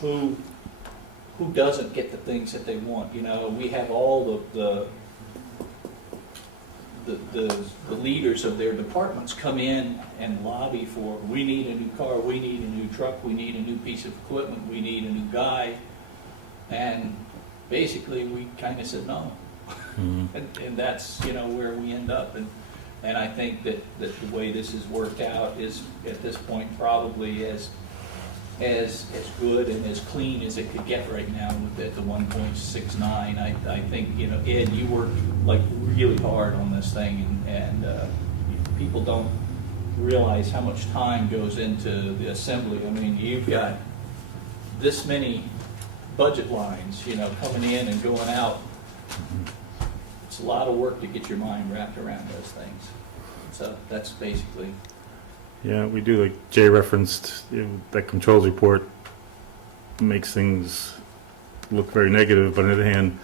who doesn't get the things that they want. You know, we have all the leaders of their departments come in and lobby for, we need a new car, we need a new truck, we need a new piece of equipment, we need a new guy. And basically we kind of said no. And that's, you know, where we end up. And I think that the way this has worked out is at this point probably as good and as clean as it could get right now at the 1.69. I think, you know, Ed, you worked like really hard on this thing, and people don't realize how much time goes into the assembly. I mean, you've got this many budget lines, you know, coming in and going out. It's a lot of work to get your mind wrapped around those things. So that's basically. Yeah, we do, like Jay referenced, you know, that controls report makes things look very negative, but on the other hand,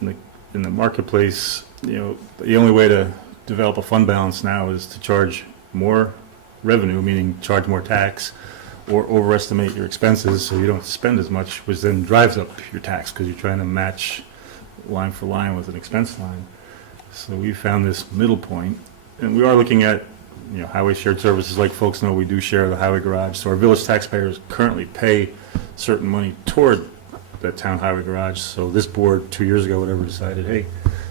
in the marketplace, you know, the only way to develop a fund balance now is to charge more revenue, meaning charge more tax, or overestimate your expenses so you don't spend as much, which then drives up your tax because you're trying to match line for line with an expense line. So we found this middle point, and we are looking at, you know, highway shared services. Like folks know, we do share the highway garage, so our village taxpayers currently pay certain money toward that town highway garage. So this board 2 years ago, whatever, decided, hey,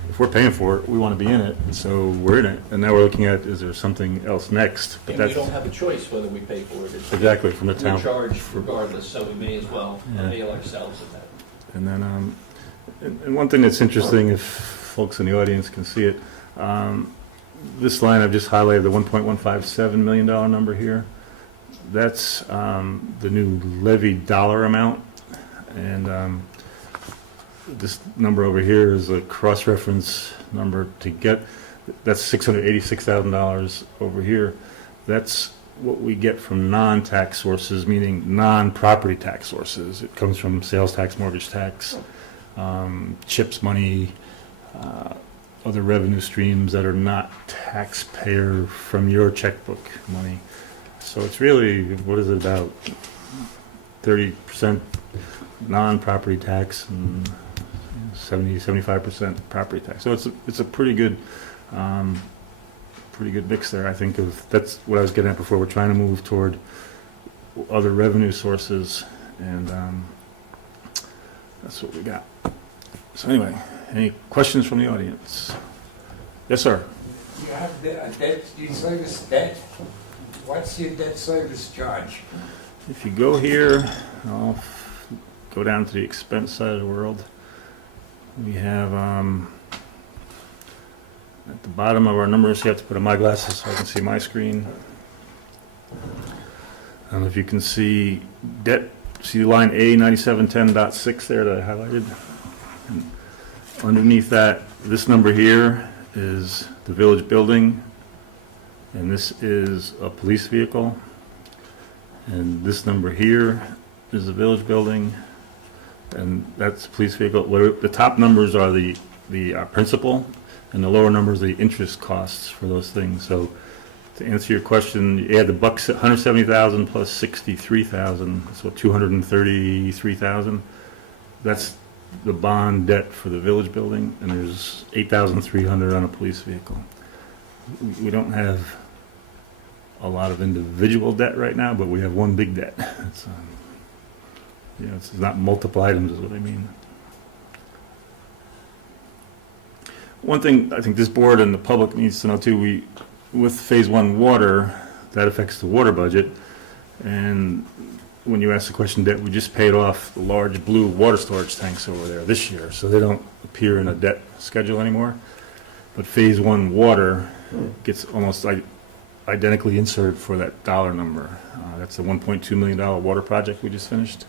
if we're paying for it, we want to be in it, and so we're in it. And now we're looking at, is there something else next? But and we don't have a choice whether we pay for it. It's exactly from the town. We're charged regardless, so we may as well avail ourselves of that. And then, and one thing that's interesting, if folks in the audience can see it, this line I've just highlighted, the $1.157 million number here. That's the new levy dollar amount, and this number over here is a cross-reference number to get. That's $686,000 over here. That's what we get from non-tax sources, meaning non-property tax sources. It comes from sales tax, mortgage tax, CHIPS money, other revenue streams that are not taxpayer from your checkbook money. So it's really, what is it, about 30% non-property tax and 75% property tax. So it's a pretty good mix there. I think that's what I was getting at before. We're trying to move toward other revenue sources, and that's what we got. So anyway, any questions from the audience? Yes, sir. You have debt service debt. What's your debt service charge? If you go here, I'll go down to the expense side of the world. We have at the bottom of our numbers, you have to put on my glasses so I can see my screen. If you can see debt, see line A 9710.6 there that I highlighted. And underneath that, this number here is the village building, and this is a police vehicle, and this number here is the village building, and that's police vehicle. The top numbers are the principal, and the lower numbers are the interest costs for those things. So to answer your question, you add the bucks, 170,000 plus 63,000, so 233,000. That's the bond debt for the village building, and there's 8,300 on a police vehicle. We don't have a lot of individual debt right now, but we have one big debt. It's, you know, it's not multiple items is what I mean. One thing I think this board and the public needs to know too, with phase one water, that affects the water budget. And when you ask the question, debt, we just paid off the large blue water storage tanks over there this year, so they don't appear in a debt schedule anymore. But phase one water gets almost identically inserted for that dollar number. That's the $1.2 million water project we just finished.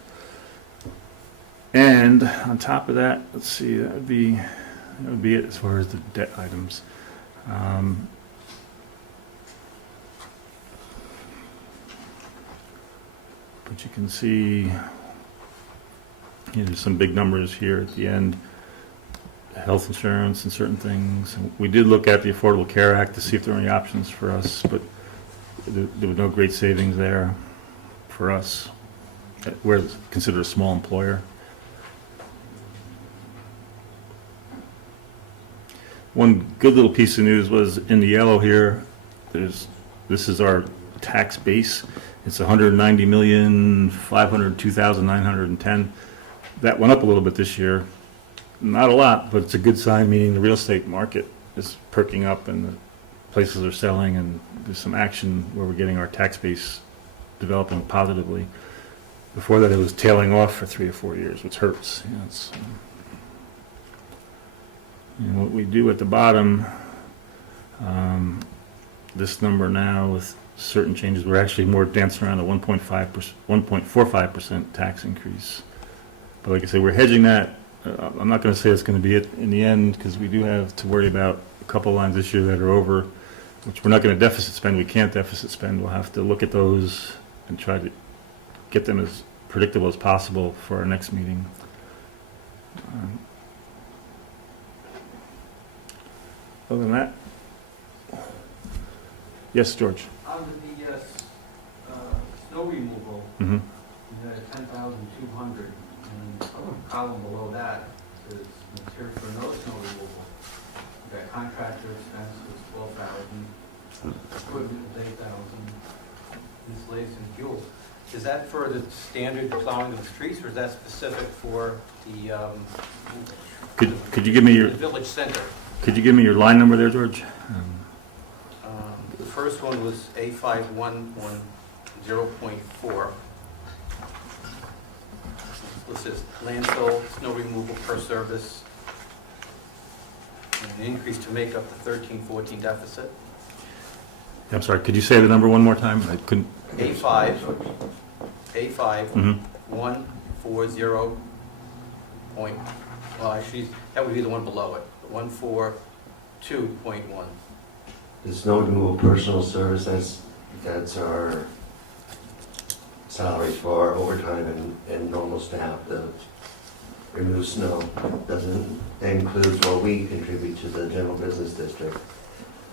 And on top of that, let's see, that would be it as far as the debt items. But you can see, there's some big numbers here at the end. Health insurance and certain things. We did look at the Affordable Care Act to see if there were any options for us, but there were no great savings there for us. we're considered a small employer. One good little piece of news was in the yellow here, this is our tax base. It's 190,502,910. That went up a little bit this year. Not a lot, but it's a good sign, meaning the real estate market is perking up and the places are selling, and there's some action where we're getting our tax base developing positively. Before that, it was tailing off for 3 or 4 years, which hurts. You know, and what we do at the bottom, this number now with certain changes, we're actually more dancing around a 1.45% tax increase. But like I say, we're hedging that. I'm not going to say it's going to be it in the end, because we do have to worry about a couple lines this year that are over, which we're not going to deficit spend. We can't deficit spend. We'll have to look at those and try to get them as predictable as possible for our next meeting. Other than that, yes, George. Under the snow removal, Mm-hmm. you had 10,200, and the column below that is material for no snow removal. You got contractor expenses, 12,000, equipment is 8,000, installation fuel. Is that for the standard plowing of the streets, or is that specific for the Could you give me the your village center? Could you give me your line number there, George? The first one was A5110.4. This is landfill, snow removal per service, and an increase to make up the 13-14 deficit. I'm sorry. Could you say the number one more time? I couldn't. Mm-hmm. 140 point, well, actually, that would be the one below it, 142.1. The snow removal personal service, that's our salary for our overtime and normal staff to remove snow. That includes what we contribute to the general business district.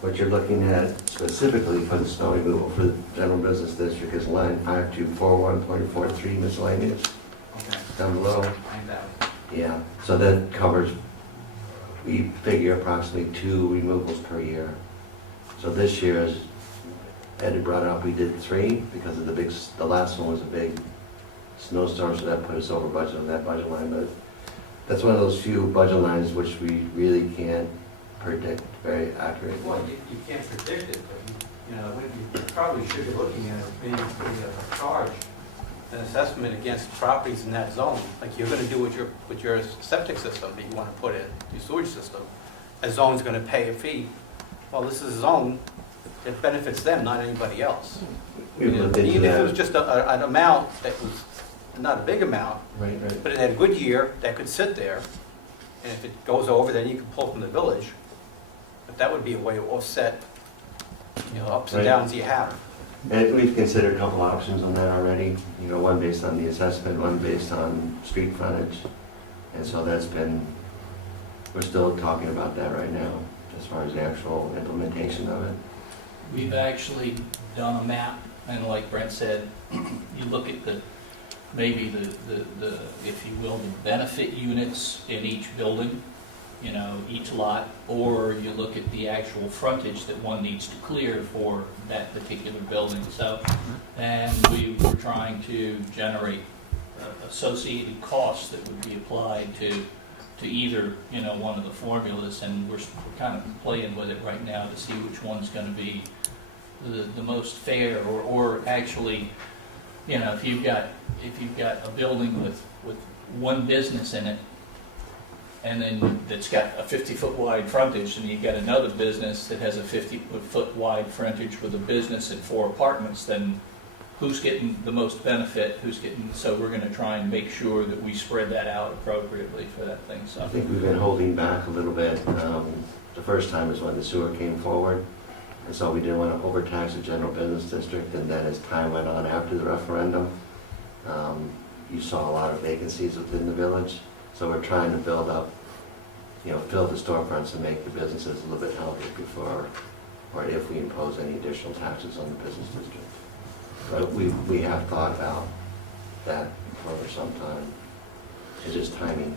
What you're looking at specifically for the snow removal for the general business district is line 5241.43 miscellaneous, Okay. down below. 9,000. Yeah, so that covers, we figure approximately 2 removals per year. So this year, as Ed had brought up, we did 3 because of the last one was a big snowstorm, so that put us over budget on that budget line. But that's one of those few budget lines which we really can't predict very accurately. Well, you can't predict it, but what you probably should be looking at is maybe putting a charge, an assessment against properties in that zone, like you're going to do with your septic system that you want to put in, your sewage system. A zone's going to pay a fee. Well, this is a zone that benefits them, not anybody else. We've looked into Even if it was that. just an amount that was not a big amount, Right. but it had a good year, that could sit there, and if it goes over, then you can pull from the village. But that would be a way to offset, ups and Right. downs you have. And we've considered a couple options on that already, one based on the assessment, one based on street frontage. And so we're still talking about that right now, as far as the actual implementation of it. We've actually done a map, and like Brent said, you look at maybe the, if you will, the benefit units in each building, each lot, or you look at the actual frontage that one needs to clear for that particular building. So, and we were trying to generate associated costs that would be applied to either, one of the formulas, and we're kind of playing with it right now to see which one's going to be the most fair, or actually, if you've got a building with one business in it, and then that's got a 50-foot wide frontage, and you've got another business that has a 50-foot wide frontage with a business and 4 apartments, then who's getting the most benefit, so we're going to try and make sure that we spread that out appropriately for that thing. So I think we've been holding back a little bit. The first time is when the sewer came forward, and so we didn't want to overtax the general business district, and then as time went on after the referendum, you saw a lot of vacancies within the village. So we're trying to build up, fill the storefronts and make the businesses a little bit healthier before, or if we impose any additional taxes on the business district. But we have thought about that for some time. It's just timing.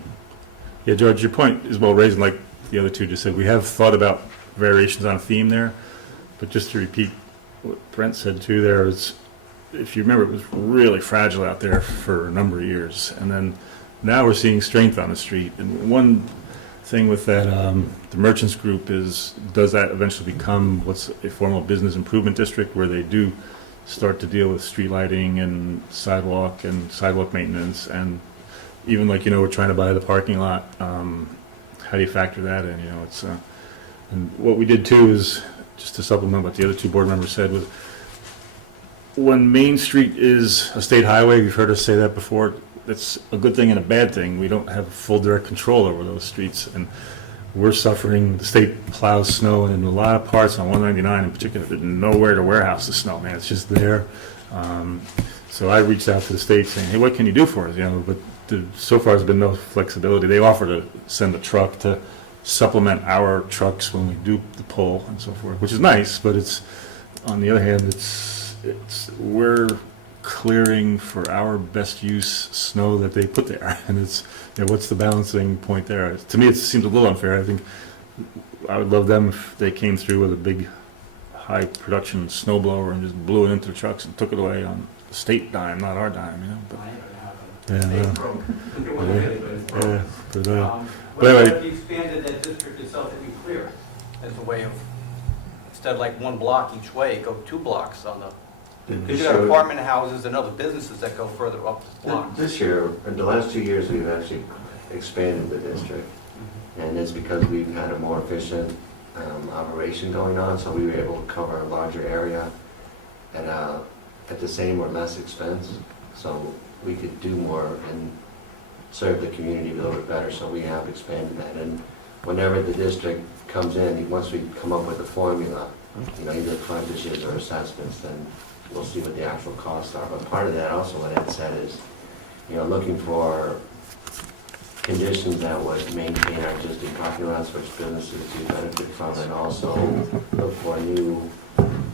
Yeah, George, your point is well raised, and like the other two just said, we have thought about variations on a theme there, but just to repeat what Brent said too, there is, if you remember, it was really fragile out there for a number of years, and then now we're seeing strength on the street. And one thing with that, the Merchants Group is, does that eventually become what's a formal business improvement district where they do start to deal with street lighting and sidewalk maintenance, and even like, we're trying to buy the parking lot, how do you factor that in, it's, and what we did too is, just to supplement what the other two board members said, was when Main Street is a state highway, you've heard us say that before, that's a good thing and a bad thing. We don't have full direct control over those streets, and we're suffering, the state plows snow, and in a lot of parts on 199 in particular, there's nowhere to warehouse the snow, man, it's just there. So I reached out to the state saying, hey, what can you do for us, but so far there's been no flexibility. They offer to send a truck to supplement our trucks when we do the pull and so forth, which is nice, but it's, on the other hand, we're clearing for our best use snow that they put there, and it's, what's the balancing point there? To me, it seems a little unfair. I think I would love them if they came through with a big, high production snow blower and just blew it into the trucks and took it away on the state dime, not our dime, But, What if you expanded that district itself to be clear, as a way of, instead of like one block each way, go 2 blocks on the, because you have apartment houses and other businesses that go further up the block. This year, in the last 2 years, we've actually expanded the district, and it's because we've had a more efficient operation going on, so we were able to cover a larger area at the same or less expense, so we could do more and serve the community a little bit better, so we have expanded that. And whenever the district comes in, once we come up with a formula, either frontages or assessments, then we'll see what the actual costs are. But part of that also, what Ed said, is, looking for conditions that would maintain our existing parking lots, which businesses do benefit from, and also look for new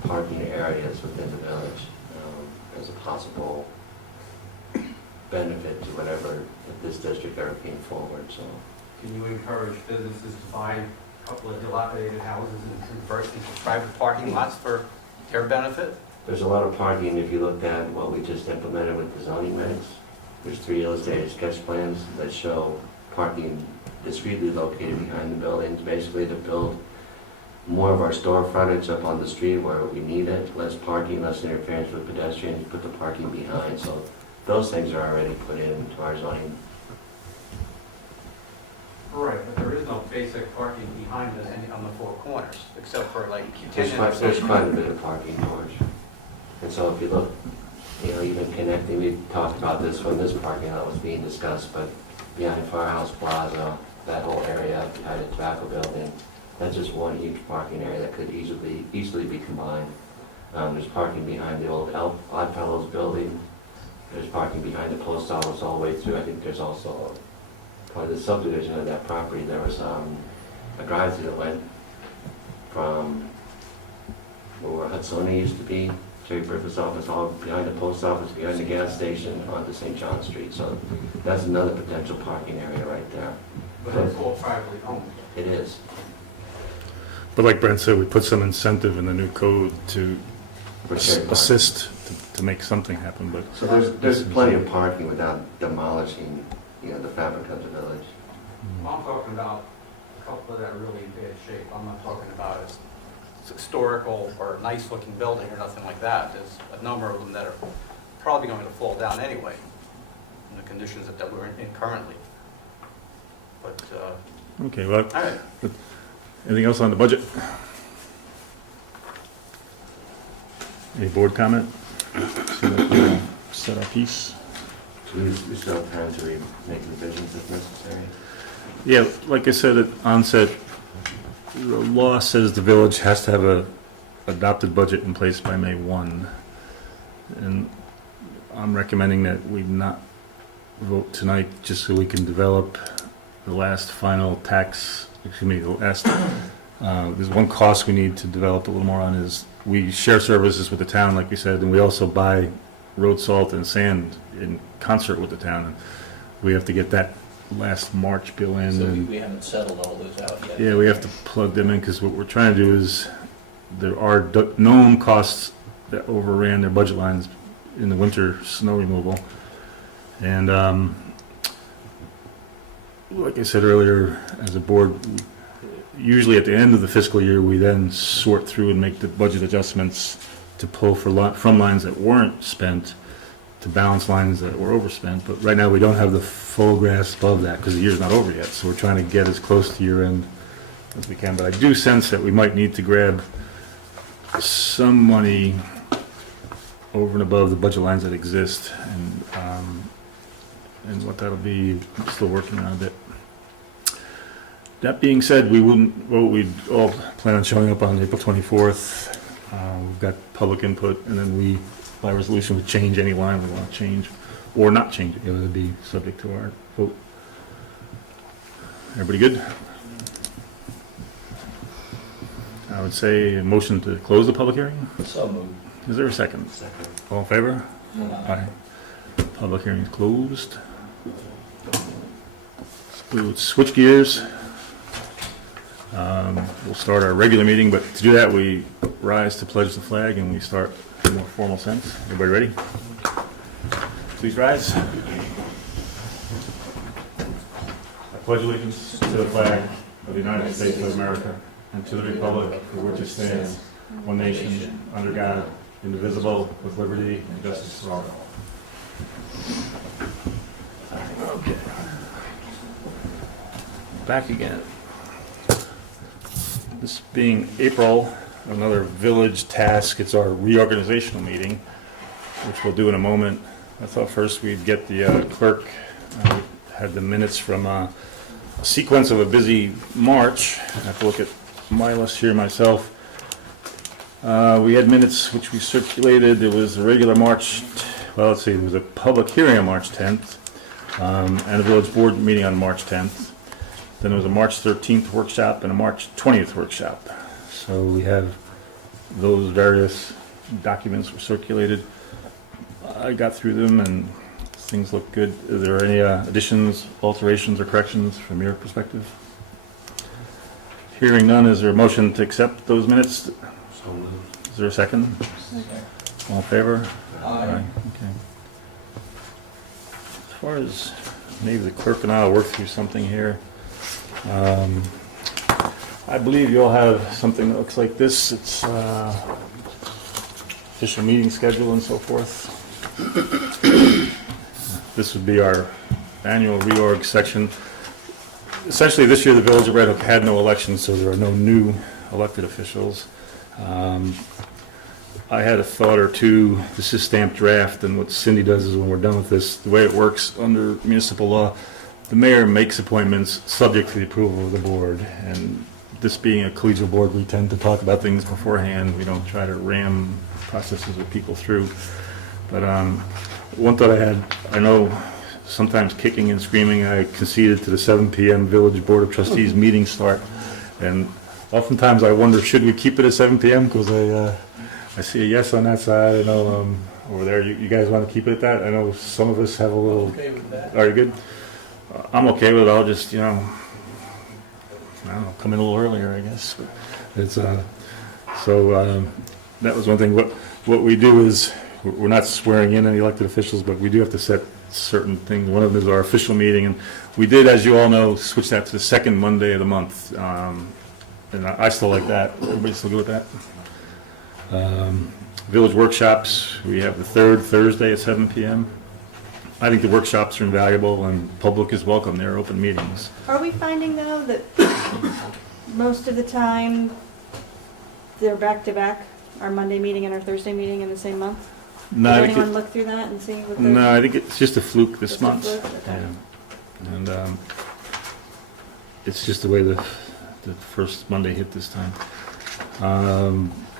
parking areas within the village as a possible benefit to whatever, if this district ever came forward, so. Can you encourage businesses to buy a couple of dilapidated houses and convert into private parking lots for their benefit? There's a lot of parking. If you looked at what we just implemented with the zoning regs, there's 3 illustrated sketch plans that show parking discreetly located behind the buildings, basically to build more of our store frontage up on the street where we need it, less parking, less interference with pedestrians, put the parking behind. So those things are already put into our zoning. Right, but there is no basic parking behind on the 4 corners, except for like There's quite a bit of parking, George. And so if you look, even connecting, we talked about this when this parking lot was being discussed, but behind Firehouse Plaza, that whole area behind the tobacco building, that's just one huge parking area that could easily be combined. There's parking behind the old Oddfellows building. There's parking behind the post office all the way through. I think there's also part of the subdivision of that property. There was a drive-through that went from where Hudsonia used to be, Jerry Griffith's office, all behind the post office, behind the gas station, onto St. John Street. So that's another potential parking area right there. But it's all privately owned. It is. But like Brent said, we put some incentive in the new code to For shared parking. assist to make something happen, but. So there's plenty of parking without demolishing, the fabric of the village. I'm talking about a couple that are really in bad shape. I'm not talking about a historical or nice looking building or nothing like that. There's a number of them that are probably going to fall down anyway in the conditions that we're in currently. But, Okay, well, all right. anything else on the budget? Any board comment? Seem like we've said our piece. We still have time to make revisions if necessary. Yeah, like I said at onset, the law says the village has to have a adopted budget in place by May 1. And I'm recommending that we not vote tonight just so we can develop the last final there's one cost we need to develop a little more on is we share services with the town, like we said, and we also buy road salt and sand in concert with the town. And we have to get that last March bill in. So and- we haven't settled all those out yet. Yeah, we have to plug them in, because what we're trying to do is, there are known costs that overran their budget lines in the winter snow removal. And, like I said earlier, as a board, usually at the end of the fiscal year, we then sort through and make the budget adjustments to pull from lines that weren't spent to balance lines that were overspent. But right now, we don't have the full grasp of that, because the year's not over yet. So we're trying to get as close to year end as we can. But I do sense that we might need to grab some money over and above the budget lines that exist, and what that'll be, I'm still working on a bit. That being said, we'd all plan on showing up on April 24th. We've got public input, and then we, by resolution, would change any line we want to change, or not change it. It would be subject to our vote. Everybody good? I would say a motion to close the public hearing. So moved. Is there a second? Second. All in favor? Uh, Aye. Public hearing is closed. We would switch gears. We'll start our regular meeting, but to do that, we rise to pledge the flag and we start in a more formal sense. Everybody ready? Please rise. I pledge allegiance to the flag of the United States of America and to the republic for which it stands, one nation, under God, indivisible, with liberty and justice for all. Okay. Back again. This being April, another village task, it's our reorganizational meeting, which we'll do in a moment. I thought first we'd get the clerk, we had the minutes from a sequence of a busy March. I have to look at my list here myself. We had minutes which we circulated. There was a regular March, well, let's see, there was a public hearing on March 10th, and a village board meeting on March 10th. Then there was a March 13th workshop and a March 20th workshop. So we have those various documents were circulated. I got through them and things look good. Are there any additions, alterations, or corrections from your perspective? Hearing none, is there a motion to accept those minutes? So moved. Is there a second? All in favor? Aye. Okay. As far as maybe the clerk and I will work through something here. I believe you all have something that looks like this. It's official meeting schedule and so forth. This would be our annual reorg section. Essentially, this year the Village of Red Hook had no elections, so there are no new elected officials. I had a thought or two. This is stamped draft, and what Cindy does is when we're done with this, the way it works under municipal law, the mayor makes appointments subject to the approval of the board. And this being a collegial board, we tend to talk about things beforehand. We don't try to ram processes with people through. But one thought I had, I know sometimes kicking and screaming, I conceded to the 7 p.m. Village Board of Trustees meeting start. And oftentimes I wonder, should we keep it at 7 p.m.? Because I see a yes on that side. I know over there, you guys want to keep it at that? I know some of us have a little... Okay with that? Are you good? I'm okay with it. I'll just, I don't know, come in a little earlier, I guess. It's so that was one thing. What we do is we're not swearing in any elected officials, but we do have to set certain things. One of them is our official meeting, and we did, as you all know, switch that to the second Monday of the month. And I still like that. Everybody still good with that? Village workshops, we have the third Thursday at 7 p.m. I think the workshops are invaluable and public is welcome. They're open meetings. Are we finding though that most of the time they're back to back, our Monday meeting and our Thursday meeting in the same month? No, Did I think anyone look through that and see what the... no, I think it's just a fluke this Just a month. fluke? Okay. Yeah. And it's just the way the first Monday hit this time.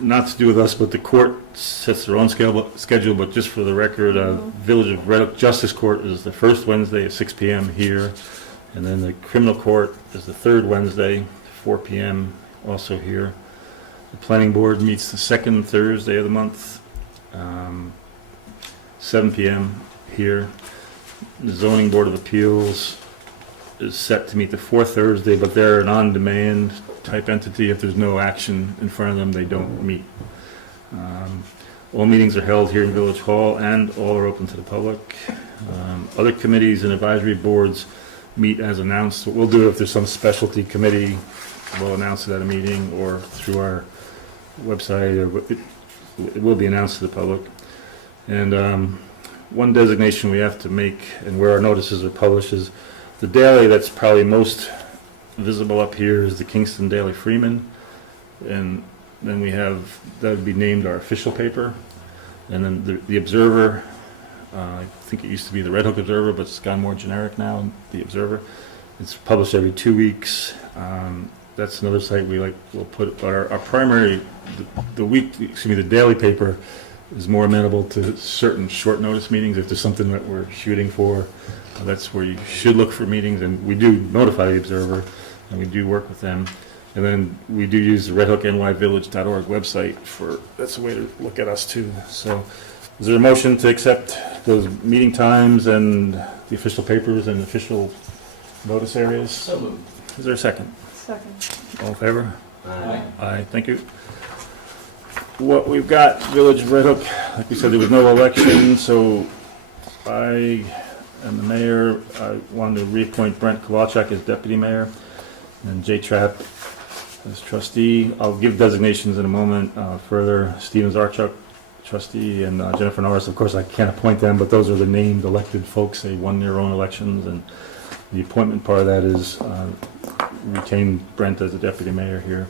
Not to do with us, but the court sets their own schedule, but just for the record, Village of Red Hook Justice Court is the first Wednesday at 6 p.m. here, and then the criminal court is the third Wednesday, 4 p.m. also here. The planning board meets the second Thursday of the month. 7 PM here. The Zoning Board of Appeals is set to meet the fourth Thursday, but they're an on-demand type entity. If there's no action in front of them, they don't meet. All meetings are held here in Village Hall, and all are open to the public. Other committees and advisory boards meet as announced. What we'll do, if there's some specialty committee, we'll announce it at a meeting or through our website, or it will be announced to the public. And one designation we have to make, and where our notices are published, is the daily that's probably most visible up here is the Kingston Daily Freeman. And then we have, that would be named our official paper. And then the Observer, I think it used to be the Red Hook Observer, but it's gone more generic now, the Observer. It's published every 2 weeks. That's another site we'll put, but our primary, the daily paper is more amenable to certain short notice meetings. If there's something that we're shooting for, that's where you should look for meetings, and we do notify the Observer, and we do work with them. And then we do use the redhooknyvillage.org website that's a way to look at us too. So is there a motion to accept those meeting times and the official papers and official notice areas? So moved. Is there a second? Second. All in favor? Aye. Aye, thank you. What we've got, Village of Red Hook, like we said, there was no election, so I and the mayor, I wanted to reappoint Brent Kowalczyk as deputy mayor and Jay Trapp as trustee. I'll give designations in a moment. Further, Stephen Zarchuk, trustee, and Jennifer Norris. Of course, I can't appoint them, but those are the named elected folks. They won their own elections, and the appointment part of that is retain Brent as the deputy mayor here.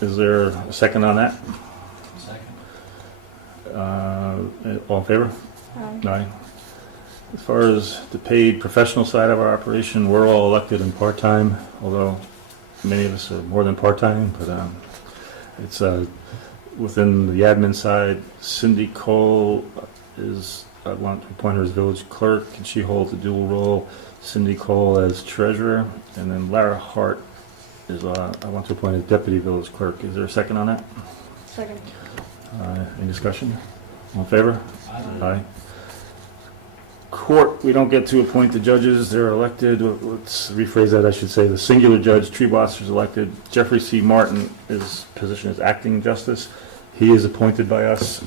Is there a second on that? Second. All in favor? Aye. Aye. As far as the paid professional side of our operation, we're all elected and part-time, although many of us are more than part-time, but it's within the admin side. Cindy Cole I want to appoint her as village clerk, and she holds a dual role. Cindy Cole as treasurer, and then Lara Hart is, I want to appoint as deputy village clerk. Is there a second on that? Second. Any discussion? All in favor? Aye. Aye. Court, we don't get to appoint the judges, they're elected. Let's rephrase that, I should say. The singular judge, Trebosser, is elected. Jeffrey C. Martin, his position is acting justice. He is appointed by us.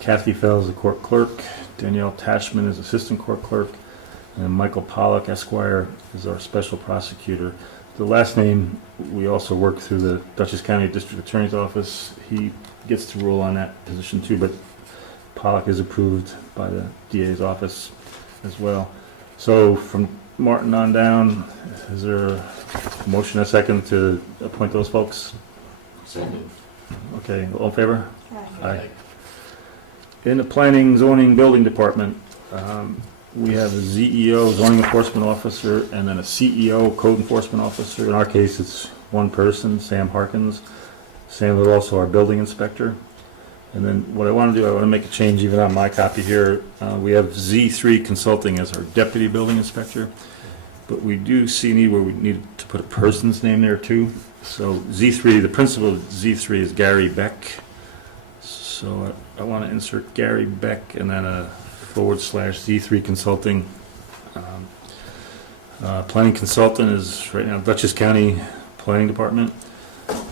Kathy Fell is the court clerk. Danielle Tashman is assistant court clerk. And Michael Pollock, Esquire, is our special prosecutor. The last name, we also work through the Dutchess County District Attorney's Office. He gets to rule on that position too, but Pollock is approved by the DA's office as well. So from Martin on down, is there a motion, a second, to appoint those folks? Second. Okay, all in favor? Aye. Aye. In the Planning, Zoning, Building Department, we have a ZEO, Zoning Enforcement Officer, and then a CEO, Code Enforcement Officer. In our case, it's one person, Sam Harkins. Sam is also our building inspector. And then what I want to do, I want to make a change even on my copy here. We have Z3 Consulting as our deputy building inspector, but we do see a need where we need to put a person's name there too. So Z3, the principal of Z3 is Gary Beck. So I want to insert Gary Beck and then a / Z3 Consulting. Planning consultant is right now Dutchess County Planning Department.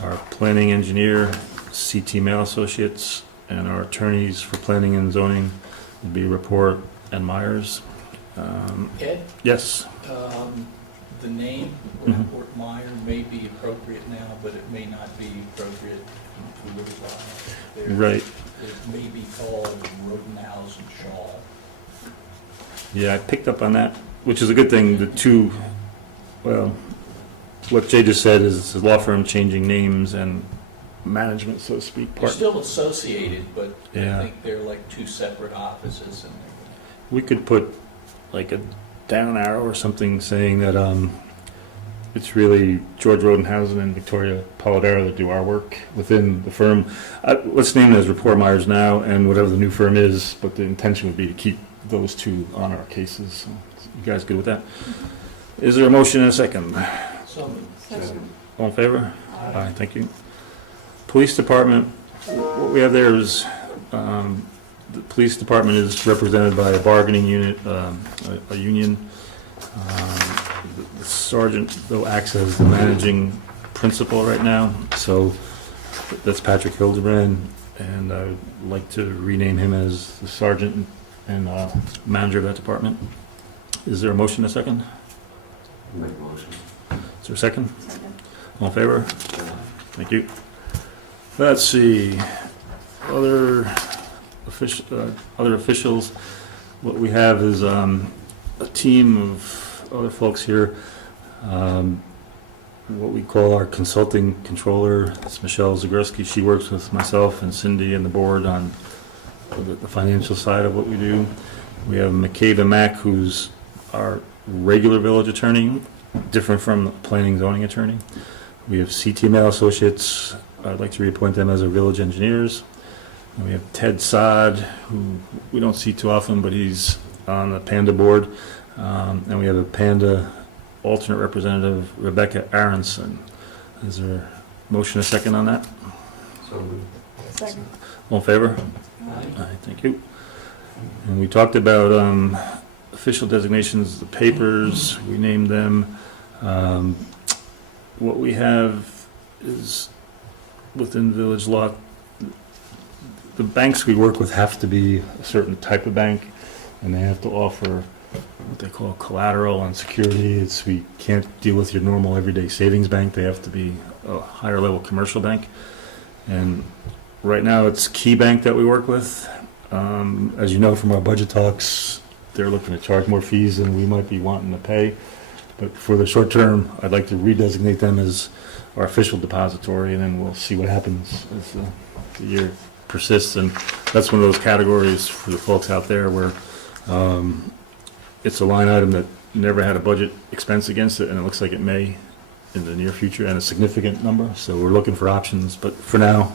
Our planning engineer, CT Mail Associates, and our attorneys for planning and zoning would be Rapport and Myers. Ed, Yes. the name, Mhm. Fort Meyer, may be appropriate now, but it may not be appropriate in a little while. Right. It may be called Rodenhausen Shaw. Yeah, I picked up on that, which is a good thing. The two, well, what Jay just said is the law firm changing names and management, so to speak. They're still associated, but Yeah. I think they're like two separate offices. And We could put like a down arrow or something saying that it's really George Rodenhausen and Victoria Polidoro that do our work within the firm. Let's name it as Rapport Myers now, and whatever the new firm is, but the intention would be to keep those two on our cases. So, you guys good with that? Is there a motion and a second? so Second. All in favor? Aye. Thank you. Police Department, what we have there is the police department is represented by a bargaining unit, a union. The sergeant, though, acts as the managing principal right now, so that's Patrick Hildebrand, and I would like to rename him as the sergeant and manager of that department. Is there a motion, a second? Make a motion. Is there a second? Second. All in favor? Thank you. Let's see, other officials. What we have is a team of other folks here. What we call our consulting controller. It's Michelle Zagorski. She works with myself and Cindy and the board on the financial side of what we do. We have McCabe Mack, who's our regular village attorney, different from the planning zoning attorney. We have CTML Associates. I'd like to reappoint them as our village engineers. And we have Ted Sod, who we don't see too often, but he's on the PANDA board. And we have a PANDA alternate representative, Rebecca Aronson. Is there a motion, a second on that? So moved. Second. All in favor? Aye, thank you. And we talked about official designations, the papers, we named them. What we have is within village law, the banks we work with have to be a certain type of bank, and they have to offer what they call collateral and security. We can't deal with your normal everyday savings bank. They have to be a higher level commercial bank. And right now it's Key Bank that we work with. As you know from our budget talks, they're looking to charge more fees than we might be wanting to pay. But for the short term, I'd like to redesignate them as our official depository, and then we'll see what happens as the year persists. And that's one of those categories for the folks out there where it's a line item that never had a budget expense against it, and it looks like it may in the near future, and a significant number. So we're looking for options, but for now,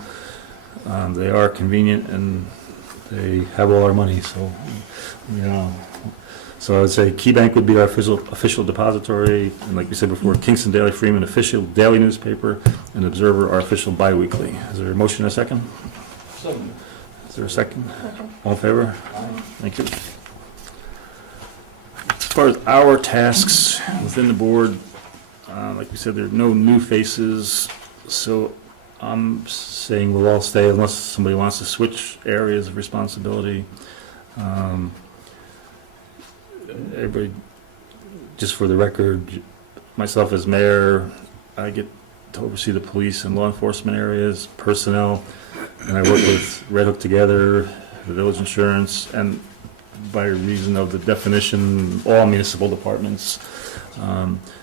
they are convenient and they have all our money. So, so I would say Key Bank would be our official depository, and like we said before, Kingston Daily Freeman official daily newspaper, and Observer our official biweekly. Is there a motion, a second? So, Is there a second? Second. All in favor? Thank you. As far as our tasks within the board, like we said, there are no new faces, so I'm saying we'll all stay unless somebody wants to switch areas of responsibility. Everybody, just for the record, myself as mayor, I get to oversee the police and law enforcement areas, personnel, and I work with Red Hook Together, the village insurance, and by reason of the definition, all municipal departments.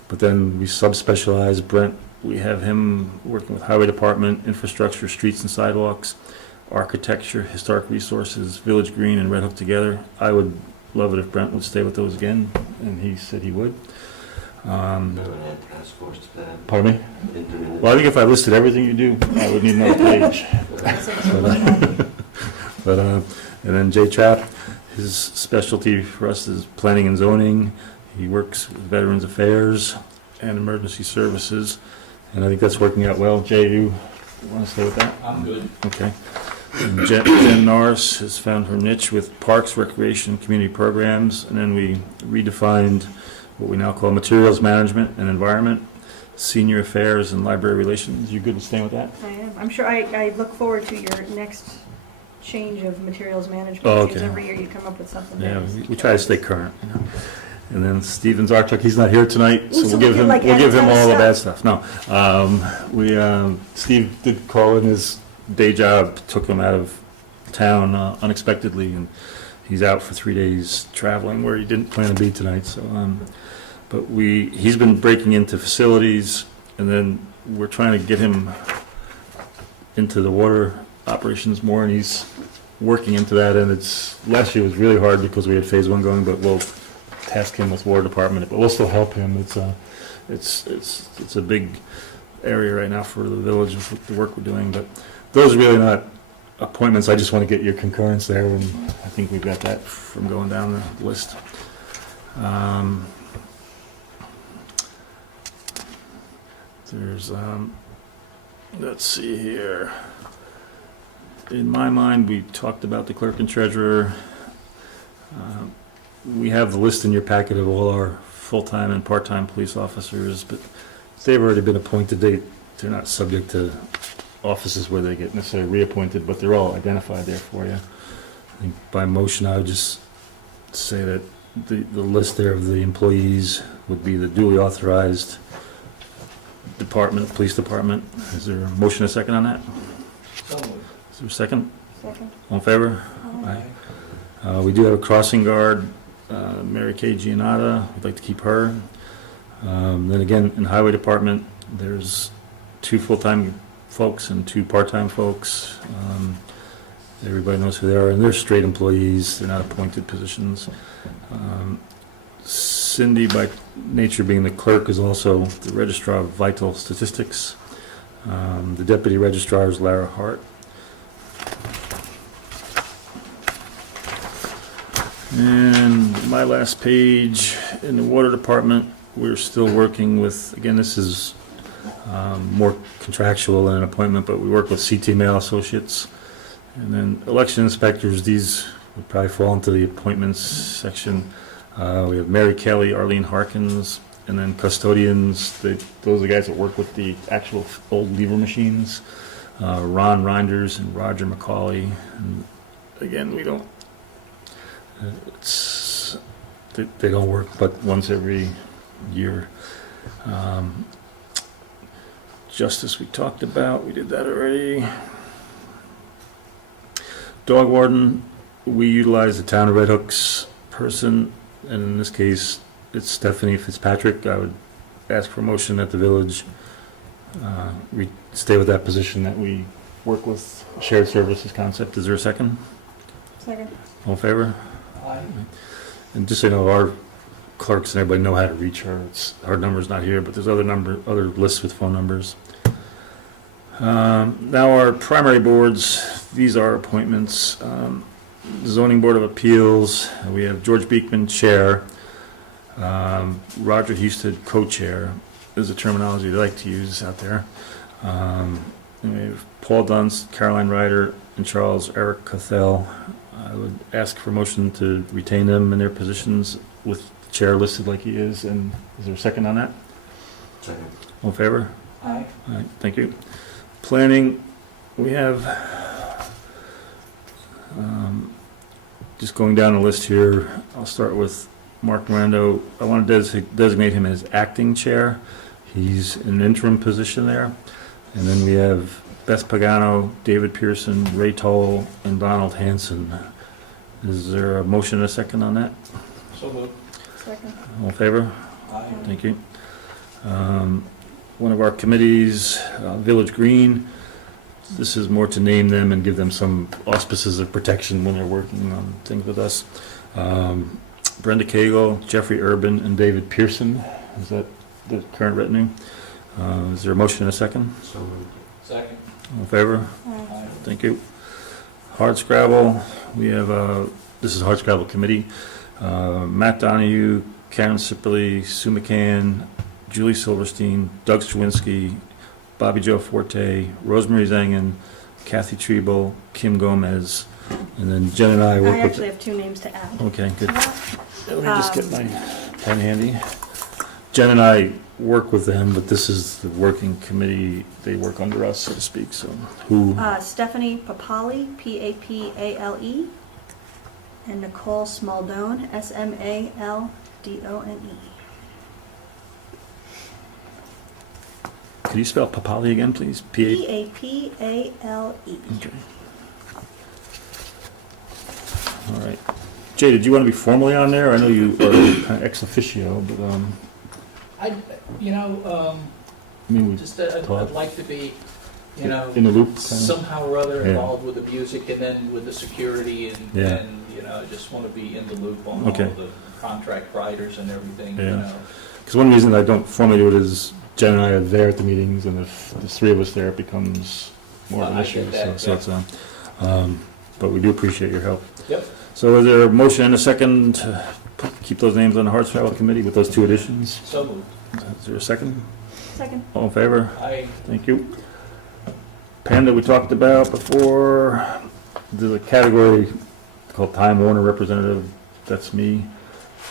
But then we subspecialize. Brent, we have him working with highway department, infrastructure, streets and sidewalks, architecture, historic resources, village green, and Red Hook Together. I would love it if Brent would stay with those again, and he said he would. I'm gonna add task force to that. Pardon me? Intermittent. Well, I think if I listed everything you do, I would need another page. And then Jay Trapp, his specialty for us is planning and zoning. He works with Veterans Affairs and Emergency Services, and I think that's working out well. Jay, you want to stay with that? I'm good. Okay. And Jen Norris has found her niche with parks, recreation, community programs, and then we redefined what we now call materials management and environment, senior affairs, and library relations. You good with staying with that? I am. I'm sure, I look forward to your next change of materials management. Oh, Because okay. every year you come up with something. Yeah, that we try to stay current, you know. And then Steven Zarchuk, he's not here tonight, so So we'll give him, like we'll give him add all the bad stuff. stuff. No, Steve did call in his day job, took him out of town unexpectedly, and he's out for 3 days traveling where he didn't plan to be tonight, so, but he's been breaking into facilities, and then we're trying to get him into the water operations more, and he's working into that, and last year was really hard because we had phase one going, but we'll task him with water department, but we'll still help him. It's a big area right now for the village, with the work we're doing, but those are really not appointments. I just want to get your concurrence there, and I think we've got that from going down the list. Let's see here. in my mind, we talked about the clerk and treasurer. We have the list in your packet of all our full-time and part-time police officers, but they've already been appointed. They're not subject to offices where they get necessarily reappointed, but they're all identified there for you. I think by motion, I would just say that the list there of the employees would be the duly authorized department, police department. Is there a motion, a second on that? So moved. Is there a second? Second. All in favor? Aye. We do have a crossing guard, Mary Kay Giannotta. We'd like to keep her. Then again, in highway department, there's 2 full-time folks and 2 part-time folks. Everybody knows who they are, and they're straight employees. They're not appointed positions. Cindy, by nature being the clerk, is also the registrar of vital statistics. The deputy registrar is Lara Hart. And my last page, in the water department, we're still working with, again, this is more contractual than an appointment, but we work with CT Mail Associates. And then election inspectors, these would probably fall into the appointments section. We have Mary Kelly, Arlene Harkins, and then custodians, those are the guys that work with the actual old lever machines. Ron Reinders and Roger McCauley. And again, we don't, they don't work but once every year. Justice we talked about, we did that already. Dog warden, we utilize the town of Red Hook's person, and in this case, it's Stephanie Fitzpatrick. I would ask for a motion that the village stay with that position, that we work with shared services concept. Is there a second? Second. All in favor? Aye. And just so you know, our clerks and everybody know how to reach her. Our number's not here, but there's other lists with phone numbers. Now our primary boards, these are appointments. Zoning Board of Appeals, we have George Beekman, Chair, Roger Husted, Co-Chair, is a terminology they like to use out there. And we have Paul Dunst, Caroline Ryder, and Charles Eric Cathell. I would ask for a motion to retain them in their positions with the Chair listed like he is, and is there a second on that? Second. All in favor? Aye. All right, thank you. Planning, we have, just going down the list here, I'll start with Mark Mirando. I want to designate him as acting chair. He's in an interim position there. And then we have Beth Pagano, David Pearson, Ray Toll, and Donald Hanson. Is there a motion and a second on that? So moved. Second. All in favor? Aye. Thank you. One of our committees, Village Green, this is more to name them and give them some auspices of protection when they're working on things with us. Brenda Cagle, Jeffrey Urban, and David Pearson, is that the current retinue? Is there a motion and a second? So moved. Second. All in favor? Aye. Thank you. Hard Scrabble, we have, this is Hard Scrabble Committee. Matt Donahue, Karen Sipperly, Sue McCann, Julie Silverstein, Doug Strawinski, Bobby Joe Forte, Rosemary Zangen, Kathy Treble, Kim Gomez, and then Jen and I work I with... actually have 2 names to add. Okay, good. to that. Let me just get my pen handy. Jen and I work with them, but this is the working committee. They work under us, so to speak, so who... Stephanie Papali, Papale, and Nicole Smaldone, Smaldone. Could you spell Papali again, please? P-A... Papale. Okay. All right. Jay, did you want to be formally on there? I know you are kind of ex officio, but, I I mean, we just, I'd like to be, in the loop, kind of? somehow or other Yeah. involved with the music and then with the security and, Yeah. I just want to be in the loop on Okay. all the contract writers and everything, Yeah. Because one reason I don't formally do it is Jen and I are there at the meetings, and if there's 3 of us there, it becomes more of an I issue. get that, So it's, but we do appreciate your help. Yep. So is there a motion and a second to keep those names on the Hard Scrabble Committee with those 2 additions? So moved. Is there a second? Second. All in favor? Aye. Thank you. Panda we talked about before. There's a category called Time Warner Representative. That's me.